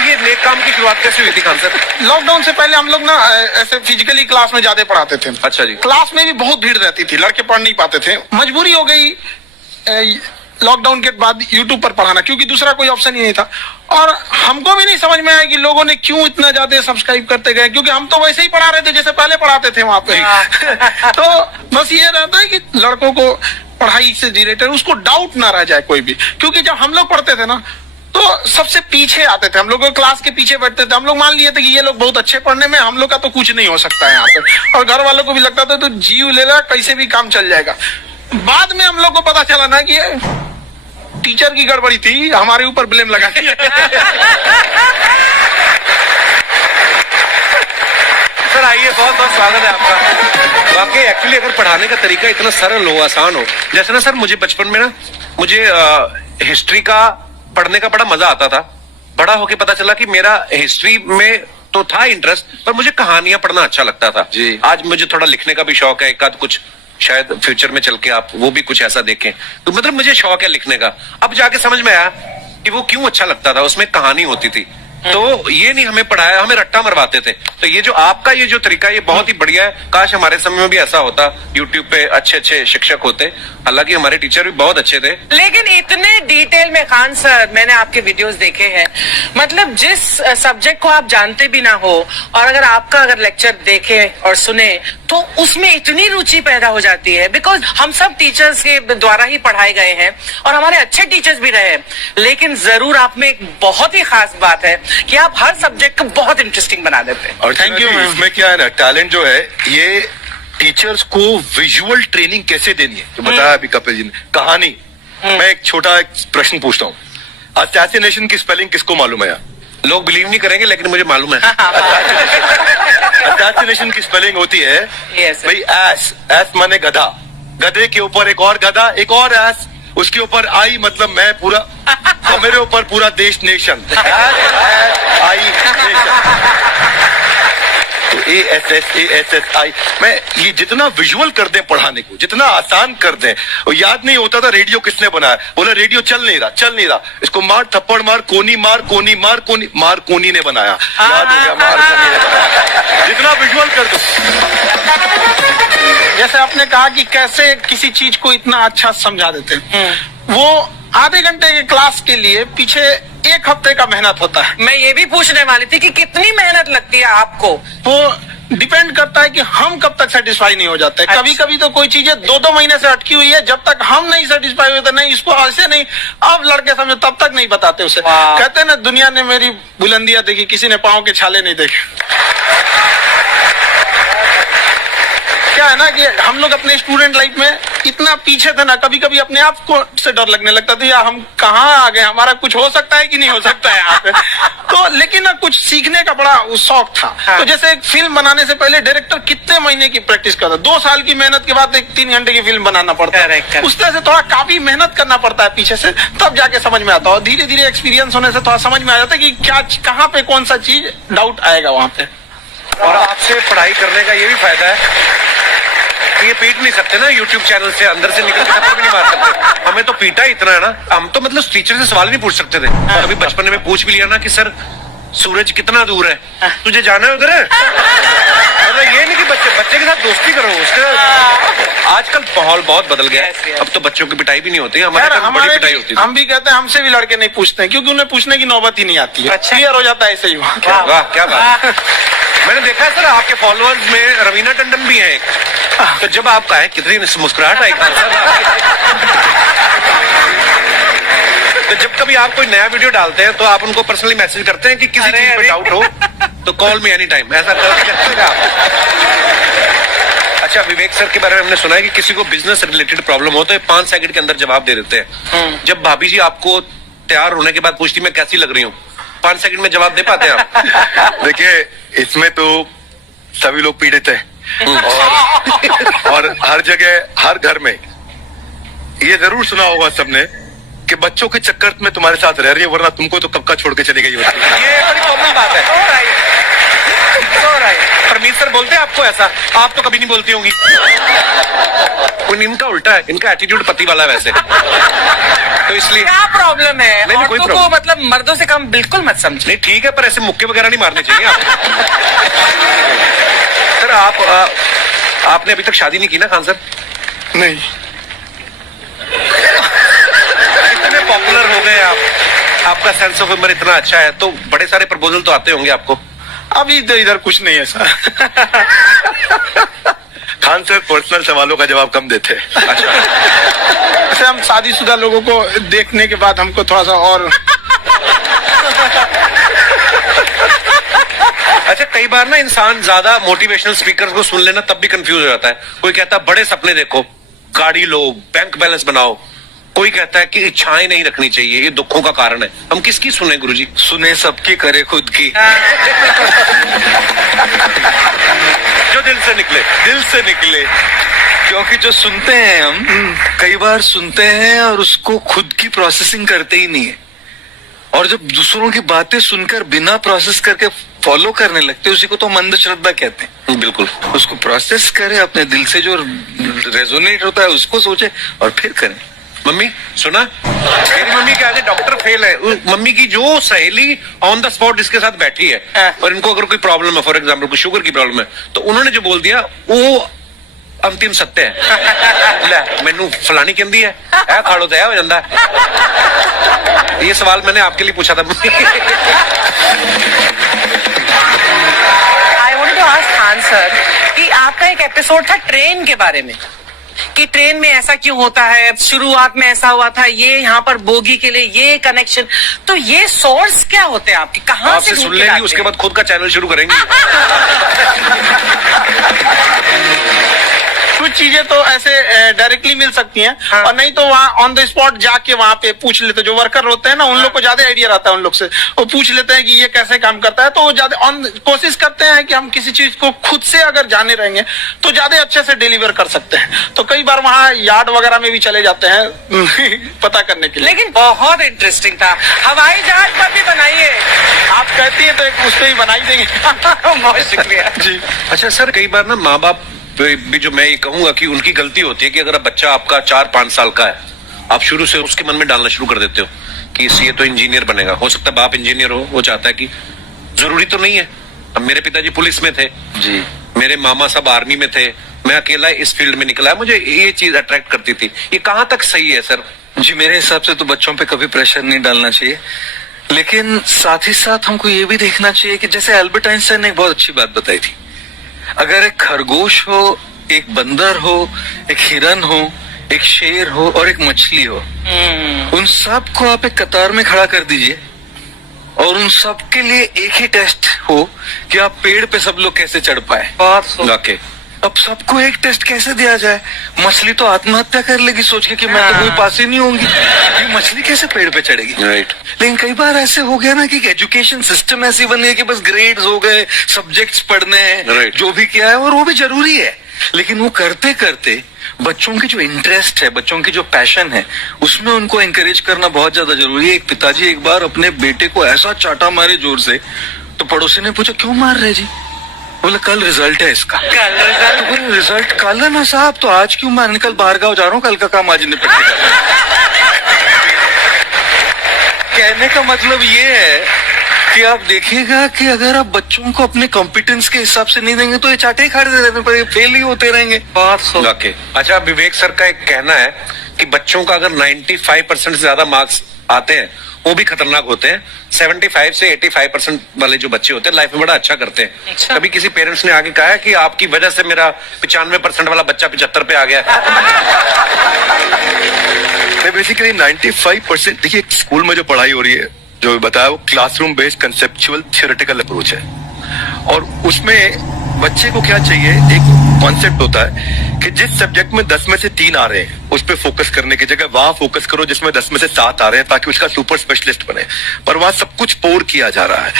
ये नेक काम की शुरुआत कैसे हुई थी खान सर? लॉकडाउन से पहले हम लोग ना ऐसे फिजिकली क्लास में ज्यादा पढ़ाते थे। अच्छा जी। क्लास में भी बहुत भीड़ रहती थी, लड़के पढ़ नहीं पाते थे। मजबूरी हो गई लॉकडाउन के बाद यूट्यूब पर पढ़ाना, क्योंकि दूसरा कोई ऑप्शन ही नहीं था। और हमको भी नहीं समझ में आया कि लोगों ने क्यों इतना ज्यादा सब्सक्राइब करते गए, क्योंकि हम तो वैसे ही पढ़ा रहे थे जैसे पहले पढ़ाते थे वहां पे। तो बस ये रहता है कि लड़कों को पढ़ाई से रिलेटेड उसको डाउट ना रह जाए कोई भी, क्योंकि जब हम लोग पढ़ते थे ना तो सबसे पीछे आते थे, हम लोग क्लास के पीछे बैठते थे। हम लोग मान लिए थे कि ये लोग बहुत अच्छे पढ़ने में, हम लोग का तो कुछ नहीं हो सकता है यहाँ पे। और घर वालों को भी लगता था तो जीव ले ला, कैसे भी काम चल जाएगा। बाद में हम लोग को पता चला ना कि टीचर की गड़बड़ी थी, हमारे ऊपर ब्लेम लगा दिया। सर आइए, बहुत बहुत स्वागत है आपका। वाकई एक्चुअली अगर पढ़ाने का तरीका इतना सरल हो, आसान हो, जैसे ना सर मुझे बचपन में ना मुझे हिस्ट्री का पढ़ने का बड़ा मजा आता था। बड़ा होके पता चला कि मेरा हिस्ट्री में तो था इंटरेस्ट, पर मुझे कहानियां पढ़ना अच्छा लगता था जी। आज मुझे थोड़ा लिखने का भी शौक है, एक आध कुछ शायद फ्यूचर में चल के आप वो भी कुछ ऐसा देखें। तो मतलब मुझे शौक है लिखने का। अब जाके समझ में आया कि वो क्यों अच्छा लगता था, उसमें कहानी होती थी। तो ये नहीं हमें पढ़ाया, हमें रट्टा मरवाते थे। तो ये जो आपका ये जो तरीका है ये बहुत ही बढ़िया है। काश हमारे समय में भी ऐसा होता, यूट्यूब पे अच्छे अच्छे शिक्षक होते। हालांकि हमारे टीचर भी बहुत अच्छे थे। लेकिन इतने डिटेल में खान सर, मैंने आपके वीडियोस देखे हैं, मतलब जिस सब्जेक्ट को आप जानते भी ना हो और अगर लेक्चर देखे और सुने तो उसमें इतनी रुचि पैदा हो जाती है। बिकॉज हम सब टीचर्स के द्वारा ही पढ़ाए गए हैं और हमारे अच्छे टीचर्स भी रहे, लेकिन जरूर आप में एक बहुत ही खास बात है कि आप हर सब्जेक्ट को बहुत इंटरेस्टिंग बना देते हैं। और Thank you, ma'am. इसमें क्या है ना, टैलेंट जो है ये टीचर्स को विजुअल ट्रेनिंग कैसे देनी है, जो बताया अभी कपिल जी ने। कहानी, मैं एक छोटा प्रश्न पूछता हूँ। असैसिनेशन की स्पेलिंग किसको मालूम है? लोग बिलीव नहीं करेंगे लेकिन मुझे मालूम है। असैसिनेशन की स्पेलिंग होती है Yes, sir. भाई एस माने गधा, गधे के ऊपर एक और गधा, एक और एस, उसके ऊपर आई मतलब मैं पूरा, और मेरे ऊपर पूरा देश नेशन, आई नेशन। तो ASSASSI, मैं ये जितना विजुअल कर दें पढ़ाने को, जितना आसान कर दें। और याद नहीं होता था रेडियो किसने बनाया, बोला रेडियो चल नहीं रहा, इसको मार थप्पड़ मार, कोनी मार, कोनी मार, कोनी मार, कोनी ने बनाया। याद हो गया, मार कोनी ने बनाया। जितना विजुअल कर दो। जैसे आपने कहा कि कैसे किसी चीज को इतना अच्छा समझा देते हैं, वो आधे घंटे के क्लास के लिए पीछे एक हफ्ते का मेहनत होता है। मैं ये भी पूछने वाली थी कि कितनी मेहनत लगती है आपको। वो डिपेंड करता है कि हम कब तक सेटिस्फाई नहीं हो जाते। अच्छा। कभी कभी तो कोई चीजें 2-2 महीने से अटकी हुई है, जब तक हम नहीं सेटिस्फाई हुए तो नहीं, इसको ऐसे नहीं, अब लड़के समझे तब तक नहीं बताते उसे। वाह। कहते हैं ना, दुनिया ने मेरी बुलंदियां देखी, किसी ने पाँव के छाले नहीं देखे। क्या है ना कि हम लोग अपने स्टूडेंट लाइफ में इतना पीछे थे ना, कभी कभी अपने आप को से डर लगने लगता था, यार हम कहाँ आ गए, हमारा कुछ हो सकता है कि नहीं हो सकता है यहाँ पे। तो लेकिन ना कुछ सीखने का बड़ा शौक था। हाँ। तो जैसे एक फिल्म बनाने से पहले डायरेक्टर कितने महीने की प्रैक्टिस करता है, 2 साल की मेहनत के बाद एक 3 घंटे की फिल्म बनाना पड़ता है। Correct, correct. उस तरह से थोड़ा काफी मेहनत करना पड़ता है पीछे से, तब जाके समझ में आता है। और धीरे धीरे एक्सपीरियंस होने से थोड़ा समझ में आ जाता है कि क्या, कहाँ पे कौन सा चीज डाउट आएगा वहां पे। और आपसे पढ़ाई करने का ये भी फायदा है कि ये पीट नहीं सकते ना यूट्यूब चैनल से, अंदर से निकल के थप्पड़ भी नहीं मार सकते। हमें तो पीटा इतना है ना, हम तो मतलब टीचर से सवाल नहीं पूछ सकते थे। कभी बचपन में पूछ भी लिया ना कि सर सूरज कितना दूर है, तुझे जाना है उधर है। मतलब ये नहीं कि बच्चे के साथ दोस्ती करो, उसके साथ। आजकल माहौल बहुत बदल गया Yes, है, yes. अब तो बच्चों की पिटाई भी नहीं होती है। हमारे यार, टाइम में बड़ी पिटाई होती थी। हम भी कहते हैं, हमसे भी लड़के नहीं पूछते हैं, क्योंकि उन्हें पूछने की नौबत ही नहीं आती है। अच्छा। क्लियर हो जाता है ऐसे ही वहाँ। वाह क्या बात है। मैंने देखा है सर आपके फॉलोअर्स में रवीना टंडन भी है एक। तो जब आप कहे कितनी मुस्कुराहट आई खान साहब। तो जब कभी आप कोई नया वीडियो डालते हैं तो आप उनको पर्सनली मैसेज करते हैं कि किसी अरे, चीज पे अरे। डाउट हो तो कॉल मी एनी टाइम, ऐसा करते हैं आप? अच्छा, विवेक सर के बारे में हमने सुना है कि किसी को बिजनेस रिलेटेड प्रॉब्लम हो तो 5 सेकंड के अंदर जवाब दे देते हैं। जब भाभी जी आपको तैयार होने के बाद पूछती मैं कैसी लग रही हूँ, 5 सेकंड में जवाब दे पाते हैं आप? देखिए, इसमें तो सभी लोग पीड़ित हैं, और हर जगह, हर घर में ये जरूर सुना होगा सबने कि बच्चों के चक्कर में तुम्हारे साथ रह रही है, वरना तुमको तो कब का छोड़ के चली गई होती। ये बड़ी कॉमन बात है। परमीत सर बोलते हैं आपको ऐसा? आप तो कभी नहीं बोलती होंगी। इनका उल्टा है, इनका एटीट्यूड पति वाला है वैसे, तो इसलिए। क्या प्रॉब्लम है? नहीं, कोई औरतों को प्रॉब्लम। मतलब मर्दों से कम बिल्कुल मत समझे। नहीं ठीक है, पर ऐसे मुक्के वगैरह नहीं मारने चाहिए आप। सर आपने अभी तक शादी नहीं की ना खान सर? नहीं, इतने पॉपुलर हो गए आप, आपका सेंस ऑफ ह्यूमर इतना अच्छा है, तो बड़े सारे प्रपोजल तो आते होंगे आपको। अभी तो इधर कुछ नहीं है सर। खान सर पर्सनल सवालों का जवाब कम देते हैं। अच्छा, वैसे हम शादीशुदा लोगों को देखने के बाद हमको थोड़ा सा और अच्छा, कई बार ना इंसान ज्यादा मोटिवेशनल स्पीकर को सुन लेना तब भी कंफ्यूज हो जाता है। कोई कहता है बड़े सपने देखो, गाड़ी लो, बैंक बैलेंस बनाओ। कोई कहता है कि इच्छाएं नहीं रखनी चाहिए, ये दुखों का कारण है। हम किसकी सुने गुरुजी? सुने सबकी, करे खुद की। जो दिल से निकले। दिल से निकले, क्योंकि जो सुनते हैं हम कई बार सुनते हैं और उसको खुद की प्रोसेसिंग करते ही नहीं है, और जब दूसरों की बातें सुनकर बिना प्रोसेस करके फॉलो करने लगते हैं, उसी को तो मंद श्रद्धा कहते हैं। बिल्कुल। उसको प्रोसेस करें, अपने दिल से जो रेजोनेट होता है उसको सोचे और फिर करें। मम्मी सुना, मेरी मम्मी के आगे डॉक्टर फेल है। मम्मी की जो सहेली ऑन द स्पॉट इसके साथ बैठी है और इनको अगर कोई प्रॉब्लम है, फॉर एग्जाम्पल कोई शुगर की प्रॉब्लम है, तो उन्होंने जो बोल दिया वो अंतिम सत्य है। ले मैनू फलानी कहती है ऐ खाड़ो तो हो जाता है। ये सवाल मैंने आपके लिए पूछा था मम्मी। I wanted to ask Khan sir कि आपका एक एपिसोड था ट्रेन के बारे में, कि ट्रेन में ऐसा क्यों होता है, शुरुआत में ऐसा हुआ था, ये यहाँ पर बोगी के लिए ये कनेक्शन, तो ये सोर्स क्या होते हैं आपके, कहाँ से आपसे सुन लेंगी, उसके बाद खुद का चैनल शुरू करेंगे। कुछ चीजें तो ऐसे डायरेक्टली मिल सकती हैं, हाँ। और नहीं तो वहाँ ऑन द स्पॉट जाके वहाँ पे पूछ लेते, जो वर्कर होते हैं ना उन लोग को ज्यादा आइडिया रहता है, उन लोग से वो पूछ लेते हैं कि ये कैसे काम करता है, तो वो ज्यादा कोशिश करते हैं कि हम किसी चीज को खुद से अगर जाने रहेंगे तो ज्यादा अच्छे से डिलीवर कर सकते हैं। तो कई बार वहाँ यार्ड वगैरह में भी चले जाते हैं पता करने के लिए। लेकिन बहुत इंटरेस्टिंग था, हवाई जहाज पर भी बनाइए। आप कहती है तो एक उस पर ही बनाई देंगे। बहुत शुक्रिया जी। अच्छा सर, कई बार ना माँ बाप भी, जो मैं ये कहूंगा कि उनकी गलती होती है कि अगर बच्चा आपका 4-5 साल का है, आप शुरू से उसके मन में डालना शुरू कर देते हो कि ये तो इंजीनियर बनेगा। हो सकता है बाप इंजीनियर हो, वो चाहता है कि जरूरी तो नहीं है। अब मेरे पिताजी पुलिस में थे जी, मेरे मामा सब आर्मी में थे, मैं अकेला इस फील्ड में निकला, मुझे ये चीज अट्रैक्ट करती थी। ये कहाँ तक सही है सर? जी मेरे हिसाब से तो बच्चों पे कभी प्रेशर नहीं डालना चाहिए, लेकिन साथ ही साथ हमको ये भी देखना चाहिए कि जैसे एल्बर्ट आइंस्टाइन ने एक बहुत अच्छी बात बताई थी, अगर एक खरगोश हो, एक बंदर हो, एक हिरन हो, एक शेर हो और एक मछली हो, उन सब को आप एक कतार में खड़ा कर दीजिए और उन सब के लिए एक ही टेस्ट हो कि आप पेड़ पे सब लोग कैसे चढ़ पाए। वाकई अब सबको एक टेस्ट कैसे दिया जाए? मछली तो आत्महत्या कर लेगी सोच के कि मैं तो कोई पास ही नहीं होंगी, ये मछली कैसे पेड़ पे चढ़ेगी? राइट। लेकिन कई बार ऐसे हो गया ना कि एजुकेशन सिस्टम ऐसी बन गई कि बस ग्रेड्स हो गए, सब्जेक्ट्स पढ़ने हैं, Right. जो भी किया है और वो भी जरूरी है, लेकिन वो करते करते बच्चों की जो इंटरेस्ट है, बच्चों की जो पैशन है, उसमें उनको एनकरेज करना बहुत ज्यादा जरूरी है। एक पिताजी एक बार अपने बेटे को ऐसा चाटा मारे जोर से, तो पड़ोसी ने पूछा क्यों मार रहे जी? बोला कल रिजल्ट है इसका। कल रिजल्ट कल है ना साहब, तो आज क्यों मैं कल बाहर गाँव जा रहा हूँ, कल का काम आज निपट के कहने का मतलब ये है कि आप देखिएगा कि अगर आप बच्चों को अपने कॉम्पिटेंस के हिसाब से नहीं देंगे तो ये चाटे ही खाते रहने पर फेल ही होते रहेंगे। वाकई। अच्छा, विवेक सर का एक कहना है कि बच्चों का अगर 95% से ज्यादा मार्क्स आते हैं वो भी खतरनाक होते हैं। 75 से 85% वाले जो बच्चे होते हैं लाइफ में बड़ा अच्छा करते हैं। अच्छा। कभी किसी पेरेंट्स ने आगे कहा है कि आपकी वजह से मेरा 95% वाला बच्चा 75 पे आ गया? बेसिकली 95%, देखिए स्कूल में जो पढ़ाई हो रही है, जो बताया, वो classroom based conceptual theoretical approach है, और उसमें बच्चे को क्या चाहिए, एक कॉन्सेप्ट होता है कि जिस सब्जेक्ट में 10 में से 3 आ रहे हैं उस पर फोकस करने की जगह वहां फोकस करो जिसमें 10 में से 7 आ रहे हैं, ताकि उसका सुपर स्पेशलिस्ट बने। पर वहां सब कुछ पोर किया जा रहा है,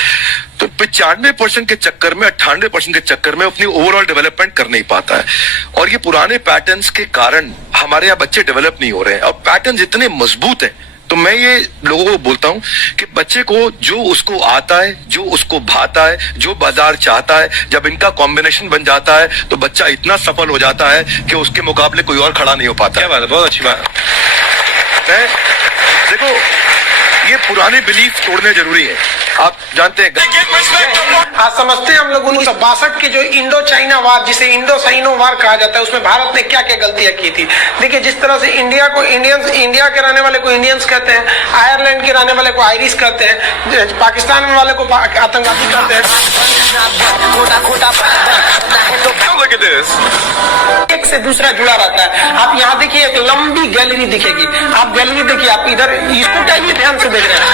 तो 95% के चक्कर में, 98% के चक्कर में अपनी ओवरऑल डेवलपमेंट कर नहीं पाता है। और ये पुराने पैटर्न्स के कारण हमारे यहाँ बच्चे डेवलप नहीं हो रहे हैं, और पैटर्न्स इतने मजबूत हैं। तो मैं ये लोगों को बोलता हूं कि बच्चे को जो उसको आता है, जो उसको भाता है, जो बाजार चाहता है, जब इनका कॉम्बिनेशन बन जाता है तो बच्चा इतना सफल हो जाता है कि उसके मुकाबले कोई और खड़ा नहीं हो पाता। क्या बात है, बहुत अच्छी बात है। देखो, ये पुराने बिलीफ तोड़ने जरूरी है। आप जानते हैं आज समझते हैं हम लोग 1962 के जो इंडो चाइना वार, जिसे इंडो साइनो वार कहा जाता है, उसमें भारत ने क्या क्या गलतियां की थी। देखिए, जिस तरह से इंडिया को इंडियंस, इंडिया के रहने वाले को इंडियंस कहते हैं, आयरलैंड के रहने वाले को आयरिश कहते हैं, पाकिस्तान वाले को आतंकवादी कहते हैं। एक से दूसरा जुड़ा रहता है। आप यहाँ देखिए, एक लंबी गैलरी दिखेगी, आप गैलरी देखिए, आप इधर इसको टाइम ध्यान से देख रहे हैं,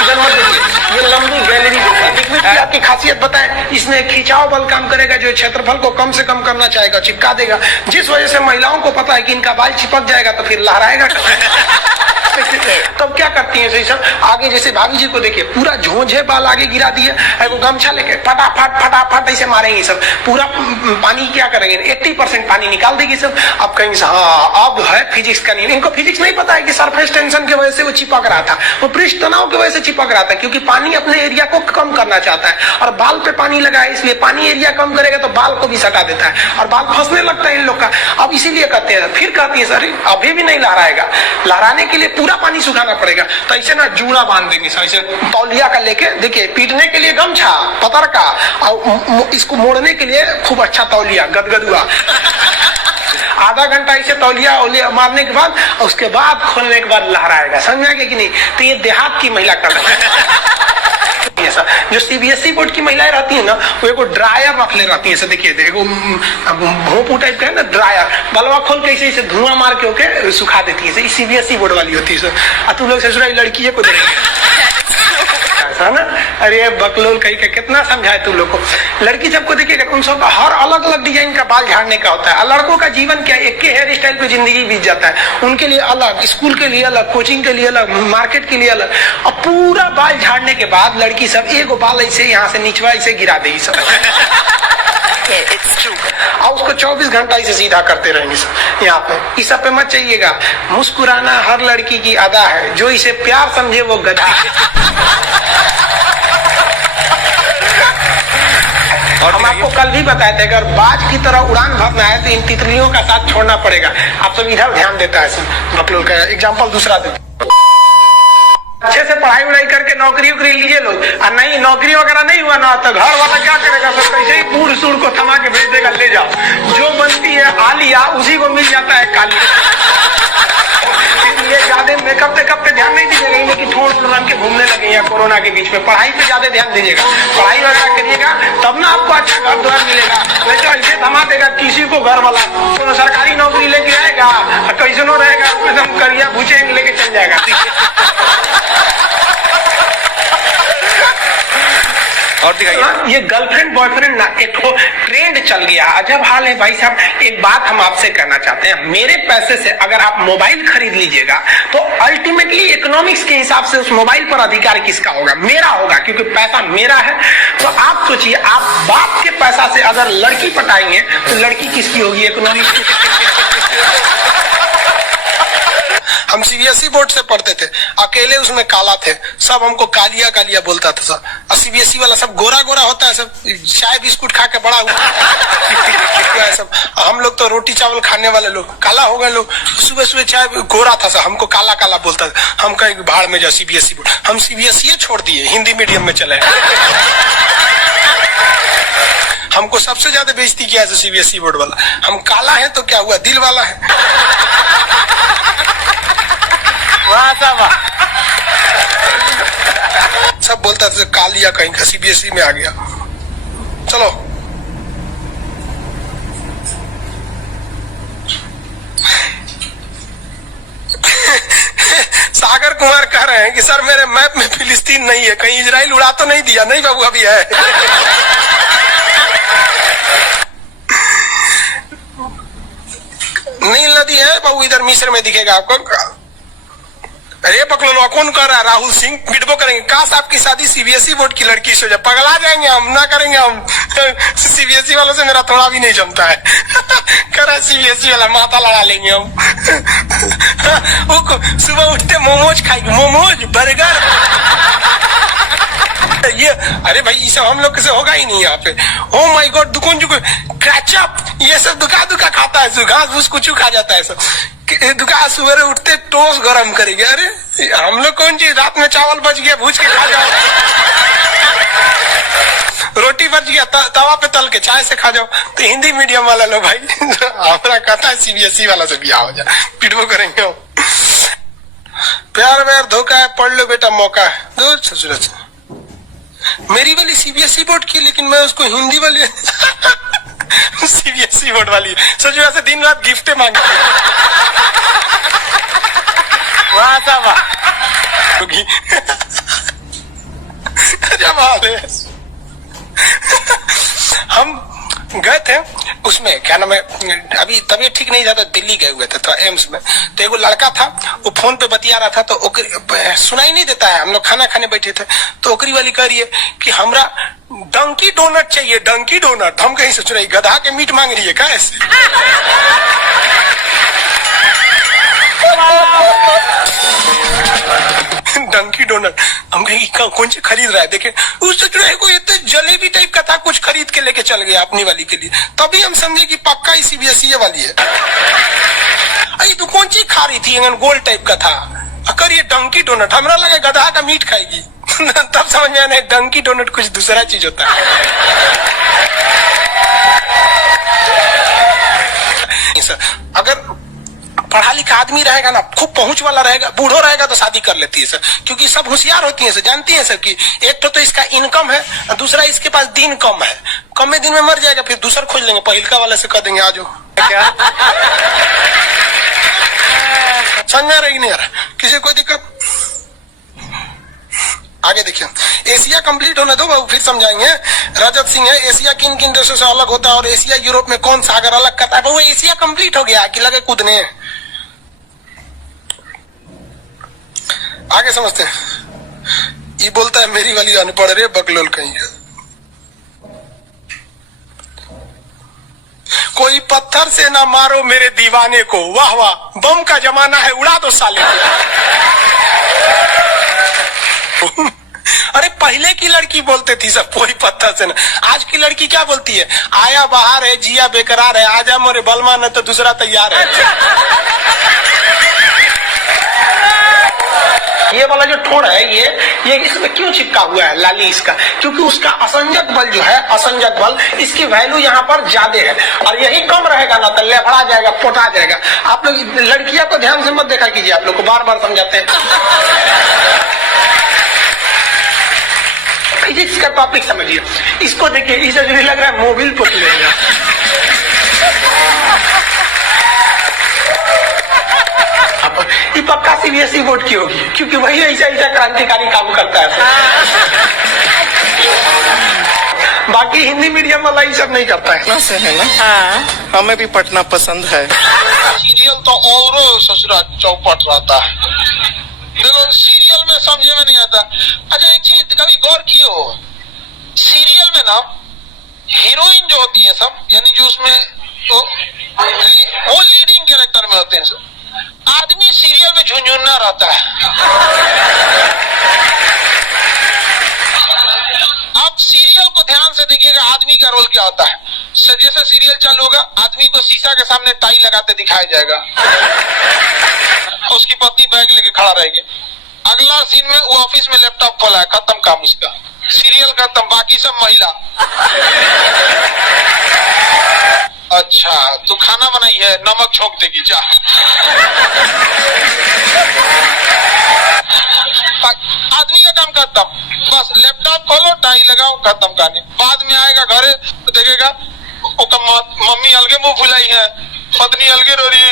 इधर मत देखिए, ये लंबी गैलरी देखिए। आपकी खासियत बताएं, इसमें खिंचाव बल काम करेगा, जो क्षेत्रफल को कम से कम करना चाहेगा, चिपका देगा, जिस वजह से महिलाओं को पता है कि इनका बाल चिपक जाएगा तो फिर लहराएगा। तब क्या करती है सही सब, आगे जैसे भाभी जी को देखिए पूरा झोंझे बाल आगे गिरा दिए, वो गमछा लेके फटाफट फटाफट ऐसे मारेंगे सब, पूरा पानी क्या करेंगे 80% पानी निकाल देगी सब। अब कहेंगे हाँ अब है फिजिक्स का नहीं, इनको फिजिक्स नहीं पता है कि सरफेस टेंशन की वजह से वो चिपक रहा था, वो पृष्ठ तनाव की वजह से चिपक रहा था, क्योंकि पानी अपने एरिया को कम करना चाहता है और बाल पे पानी लगा है, इसलिए पानी एरिया कम करेगा तो बाल को भी सटा देता है और बाल फंसने लगता है इन लोग का। अब इसीलिए कहते हैं, फिर कहती है सर अभी भी नहीं लहराएगा, लहराने के लिए पूरा पानी सुखाना पड़ेगा, तो ऐसे ना जूड़ा बांध देंगे ऐसे तौलिया का लेके, देखिए पीटने के लिए गमछा पतर का और इसको मोड़ने के लिए खूब अच्छा तौलिया गदगदुआ, आधा घंटा ऐसे तौलिया ओलिया मारने के बाद उसके बाद खोलने के बाद लहराएगा, समझ गए कि नहीं। तो ये देहात की महिला कर रही है। जो सीबीएसई बोर्ड की महिलाएं रहती है ना, वो एक ड्रायर रख ले रहती है, देखिए देखो भोंपू टाइप का है ना ड्रायर, बलवा खोल के ऐसे धुआं मार के होके सुखा देती है, सीबीएसई बोर्ड वाली होती है। तुम लोग ससुराल लड़की को ना, अरे बकलोल कहीं का कितना समझाए तुम लोग को। लड़की सबको देखिएगा उन सबका हर अलग अलग डिजाइन का बाल झाड़ने का होता है, और लड़कों का जीवन क्या एक के हेयर स्टाइल पे जिंदगी बीत जाता है, उनके लिए अलग, स्कूल के लिए अलग, कोचिंग के लिए अलग, मार्केट के लिए अलग, और पूरा बाल झाड़ने के बाद लड़की सब एक बाल ऐसे यहाँ से निचवा ऐसे गिरा देगी सब और उसको 24 घंटा इसे सीधा करते रहेंगे सब। यहाँ पे इस सब पे मत चाहिएगा, मुस्कुराना हर लड़की की अदा है, जो इसे प्यार समझे वो गधा हम आपको कल भी बताए थे, अगर बाज की तरह उड़ान भरना है तो इन तितलियों का साथ छोड़ना पड़ेगा। आप सब इधर ध्यान देता है, बकलोल का एग्जाम्पल दूसरा देते, अच्छे से पढ़ाई उड़ाई करके नौकरी उकरी लीजिए लोग, और नहीं नौकरी वगैरह नहीं हुआ ना तो घर वाला क्या करेगा, सब कैसे ही बूढ़ सूढ़ को थमा के भेज देगा, ले जाओ जो बनती है आलिया उसी को मिल जाता है काली। इसलिए ज्यादा मेकअप वेकअप पे ध्यान नहीं दीजिएगा, इन्हें कि ठोड़ रंग के घूमने लगे या कोरोना के बीच में, पढ़ाई पे ज्यादा ध्यान दीजिएगा, पढ़ाई वगैरह करिएगा तब ना आपको अच्छा घर द्वार मिलेगा। नहीं तो ऐसे थमा देगा किसी को घर वाला, तो सरकारी नौकरी लेके आएगा और कैसे नो रहेगा एकदम करिया भूचेंगे लेके चल जाएगा। और दिखाइए। ये गर्लफ्रेंड बॉयफ्रेंड ना एक ट्रेंड चल गया, अजब हाल है भाई साहब। एक बात हम आपसे कहना चाहते हैं, मेरे पैसे से अगर आप मोबाइल खरीद लीजिएगा तो अल्टीमेटली इकोनॉमिक्स के हिसाब से उस मोबाइल पर अधिकार किसका होगा, मेरा होगा, क्योंकि पैसा मेरा है। तो आप सोचिए, आप बाप के पैसा से अगर लड़की पटाएंगे तो लड़की किसकी होगी, इकोनॉमिक्स। हम सीबीएसई बोर्ड से पढ़ते थे, अकेले उसमें काला थे, सब हमको कालिया कालिया बोलता था सब, और सीबीएसई वाला सब गोरा गोरा होता है, सब चाय बिस्कुट खा के बड़ा हुआ सब। हम लोग तो रोटी चावल खाने वाले लोग, काला हो गए लोग, सुबह सुबह चाय गोरा था सब, हमको काला काला बोलता था। हम कहीं भाड़ में जा सीबीएसई बोर्ड, हम सीबीएसई छोड़ दिए, हिंदी मीडियम में चले। हमको सबसे ज्यादा बेइज्जती किया है सीबीएसई बोर्ड वाला, हम काला है तो क्या हुआ, दिल वाला है। सब बोलता था कालिया कहीं का, सीबीएसई में आ गया। चलो सागर कुमार कह रहे हैं कि सर मेरे मैप में फिलिस्तीन नहीं है, कहीं इजराइल उड़ा तो नहीं दिया। नहीं बाबू अभी है। नील नदी है बाबू, इधर मिस्र में दिखेगा आपको। अरे पकड़ो, कौन कर रहा है, राहुल सिंह बिडबो करेंगे, काश आपकी शादी सीबीएसई बोर्ड की लड़की से हो जाए, पगला जाएंगे हम, ना करेंगे हम। सीबीएसई वालों से मेरा थोड़ा भी नहीं जमता है। कर सीबीएसई वाला माथा लड़ा लेंगे हम। वो सुबह उठते मोमोज खाएंगे, मोमोज बर्गर। ये अरे भाई ये सब हम लोग से होगा ही नहीं यहाँ पे। ओ माय गॉड, दुकान जो क्रैचअप ये सब दुका खाता है, घास फूस कुछ खा जाता है सब। दुकान सुबह उठते टोस्ट गरम करेंगे। अरे हम लोग कौन चीज, रात में चावल बच गया भूज के खा जाओ, रोटी बच गया तवा पे तल के चाय से खा जाओ। तो हिंदी मीडियम वाला लो भाई, हमारा कहता है सीबीएसई वाला से बिया हो जाए, पिटबो करेंगे हम। प्यार व्यार धोखा है, पढ़ लो बेटा मौका है। दूर ससुर से मेरी वाली सीबीएसई बोर्ड की, लेकिन मैं उसको हिंदी वाली सीबीएसई बोर्ड वाली सोचो, ऐसे दिन रात गिफ्ट मांगती हम गए थे उसमें क्या नाम है, अभी तबीयत ठीक नहीं था तो दिल्ली गए हुए थे तो एम्स में, तो एगो लड़का था वो फोन पे बतिया रहा था, तो सुनाई नहीं देता है, हम लोग खाना खाने बैठे थे, तो ओकरी वाली कह रही है कि हमरा डंकी डोनट चाहिए, डंकी डोनट। हम कहीं सोच रहे गधा के मीट मांग रही है क्या ऐसे? डंकी डोनट। हम कहेंगे कौन से खरीद रहा है, देखे उस सोच रहे कोई तो जलेबी टाइप का था, कुछ खरीद के लेके चल गया अपनी वाली के लिए, तभी हम समझे कि पक्का ही सीबीएसई वाली है। अरे तू कौन चीज खा रही थी, गोल टाइप का था, अगर ये डंकी डोनट, हमरा लगा गधा का मीट खाएगी। तब समझ में आया डंकी डोनट कुछ दूसरा चीज होता है। अगर पढ़ा लिखा आदमी रहेगा ना, खूब पहुंच वाला रहेगा, बूढ़ो रहेगा तो शादी कर लेती है सर, क्योंकि सब होशियार होती है सर, जानती है सर कि एक तो इसका इनकम है, दूसरा इसके पास दिन कम है, कम में दिन में मर जाएगा, फिर दूसरा खोज लेंगे, पहिलका वाले से कह देंगे आ जाओ। क्या समझ में रहेगी नहीं यार, किसी कोई दिक्कत? आगे देखिए, एशिया कंप्लीट होने दो फिर समझाएंगे। रजत सिंह है, एशिया किन किन देशों से अलग होता है और एशिया यूरोप में कौन सागर अलग करता है, वो एशिया कंप्लीट हो गया कि लगे कूदने। आगे समझते हैं। ये बोलता है मेरी वाली अनपढ़ रे बकलोल कहीं है। कोई पत्थर से ना मारो मेरे दीवाने को, वाह वाह, बम का जमाना है, उड़ा दो साले को। अरे पहले की लड़की बोलते थी सब कोई पत्थर से ना, आज की लड़की क्या बोलती है, आया बाहर है, जिया बेकरार है, आजा मोरे बलमा न तो दूसरा तैयार है। ये वाला जो ठोड़ है ये इसमें क्यों चिपका हुआ है लाली इसका, क्योंकि उसका असंजक बल जो है, असंजक बल, इसकी वैल्यू यहाँ पर ज्यादा है, और यही कम रहेगा ना तो लेफड़ा जाएगा, पोटा जाएगा। आप लोग लड़कियां को ध्यान से मत देखा कीजिए, आप लोग को बार बार समझाते हैं। फिजिक्स का टॉपिक समझिए, इसको देखिए, इसे जो लग रहा है मोबिल पुट लेगा। ये पक्का सीबीएसई बोर्ड की होगी, क्योंकि वही ऐसा ऐसा क्रांतिकारी काम करता है। बाकी हिंदी मीडियम वाला ये सब नहीं करता है से है ना। हमें भी पढ़ना पसंद है। सीरियल तो और ससुरा चौपट रहता है, देखो सीरियल में समझे में नहीं आता। अच्छा एक चीज कभी गौर की हो, सीरियल में ना हीरोइन जो होती है सब, यानी जो उसमें तो वो लीडिंग कैरेक्टर में होते हैं सब, आदमी सीरियल में झुंझुन्ना रहता है। आप सीरियल को ध्यान से देखिएगा, आदमी का रोल क्या होता है। जैसे सीरियल चालू होगा, आदमी को शीशा के सामने टाई लगाते दिखाया जाएगा, उसकी पत्नी बैग लेके खड़ा रहेगी। अगला सीन में वो ऑफिस में लैपटॉप खोला है, खत्म काम उसका, सीरियल खत्म, बाकी सब महिला। अच्छा तू खाना बनाई है, नमक छोंक देगी जा। आदमी का काम खत्म, बस लैपटॉप खोलो, टाई लगाओ, खत्म कहानी। बाद में आएगा घरे तो देखेगा मम्मी अलगे मुंह फुलाई है, पत्नी अलगे रो रही,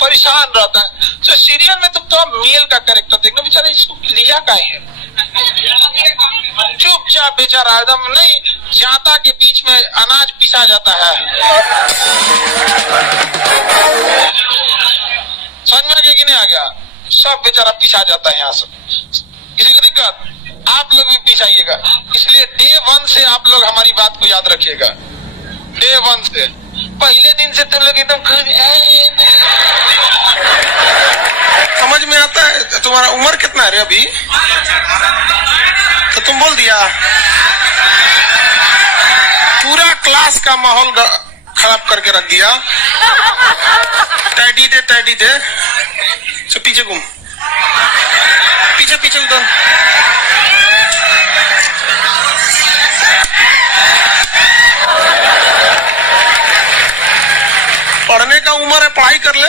परेशान रहता है। तो सीरियल में तुम तो मेल का कैरेक्टर देखना, बेचारा इसको लिया का है, चुपचाप बेचारा एकदम नहीं, जाता के बीच में अनाज पिसा जाता है। समझ में आ गया कि नहीं आ गया, सब बेचारा पिसा जाता है यहाँ से, किसी को दिक्कत, आप लोग भी पिसाइएगा। इसलिए डे 1 से आप लोग हमारी बात को याद रखिएगा, डे 1 से, पहले दिन से तुम लोग एकदम समझ में आता है। तुम्हारा उम्र कितना है रे अभी, तो तुम बोल दिया, पूरा क्लास का माहौल खराब करके रख दिया। टैडी दे तो पीछे घूम, पीछे उधर। पढ़ने का उम्र है, पढ़ाई कर ले।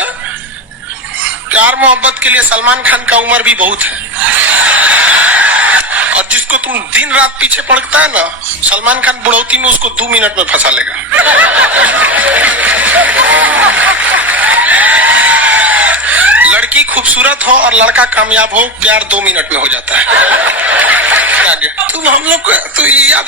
प्यार मोहब्बत के लिए सलमान खान का उम्र भी बहुत है, और जिसको तुम दिन रात पीछे पड़ता है ना, सलमान खान बुढ़ौती में उसको 2 मिनट में फंसा लेगा। लड़की खूबसूरत हो और लड़का कामयाब हो, प्यार 2 मिनट में हो जाता है। तुम हम लोग को तो याद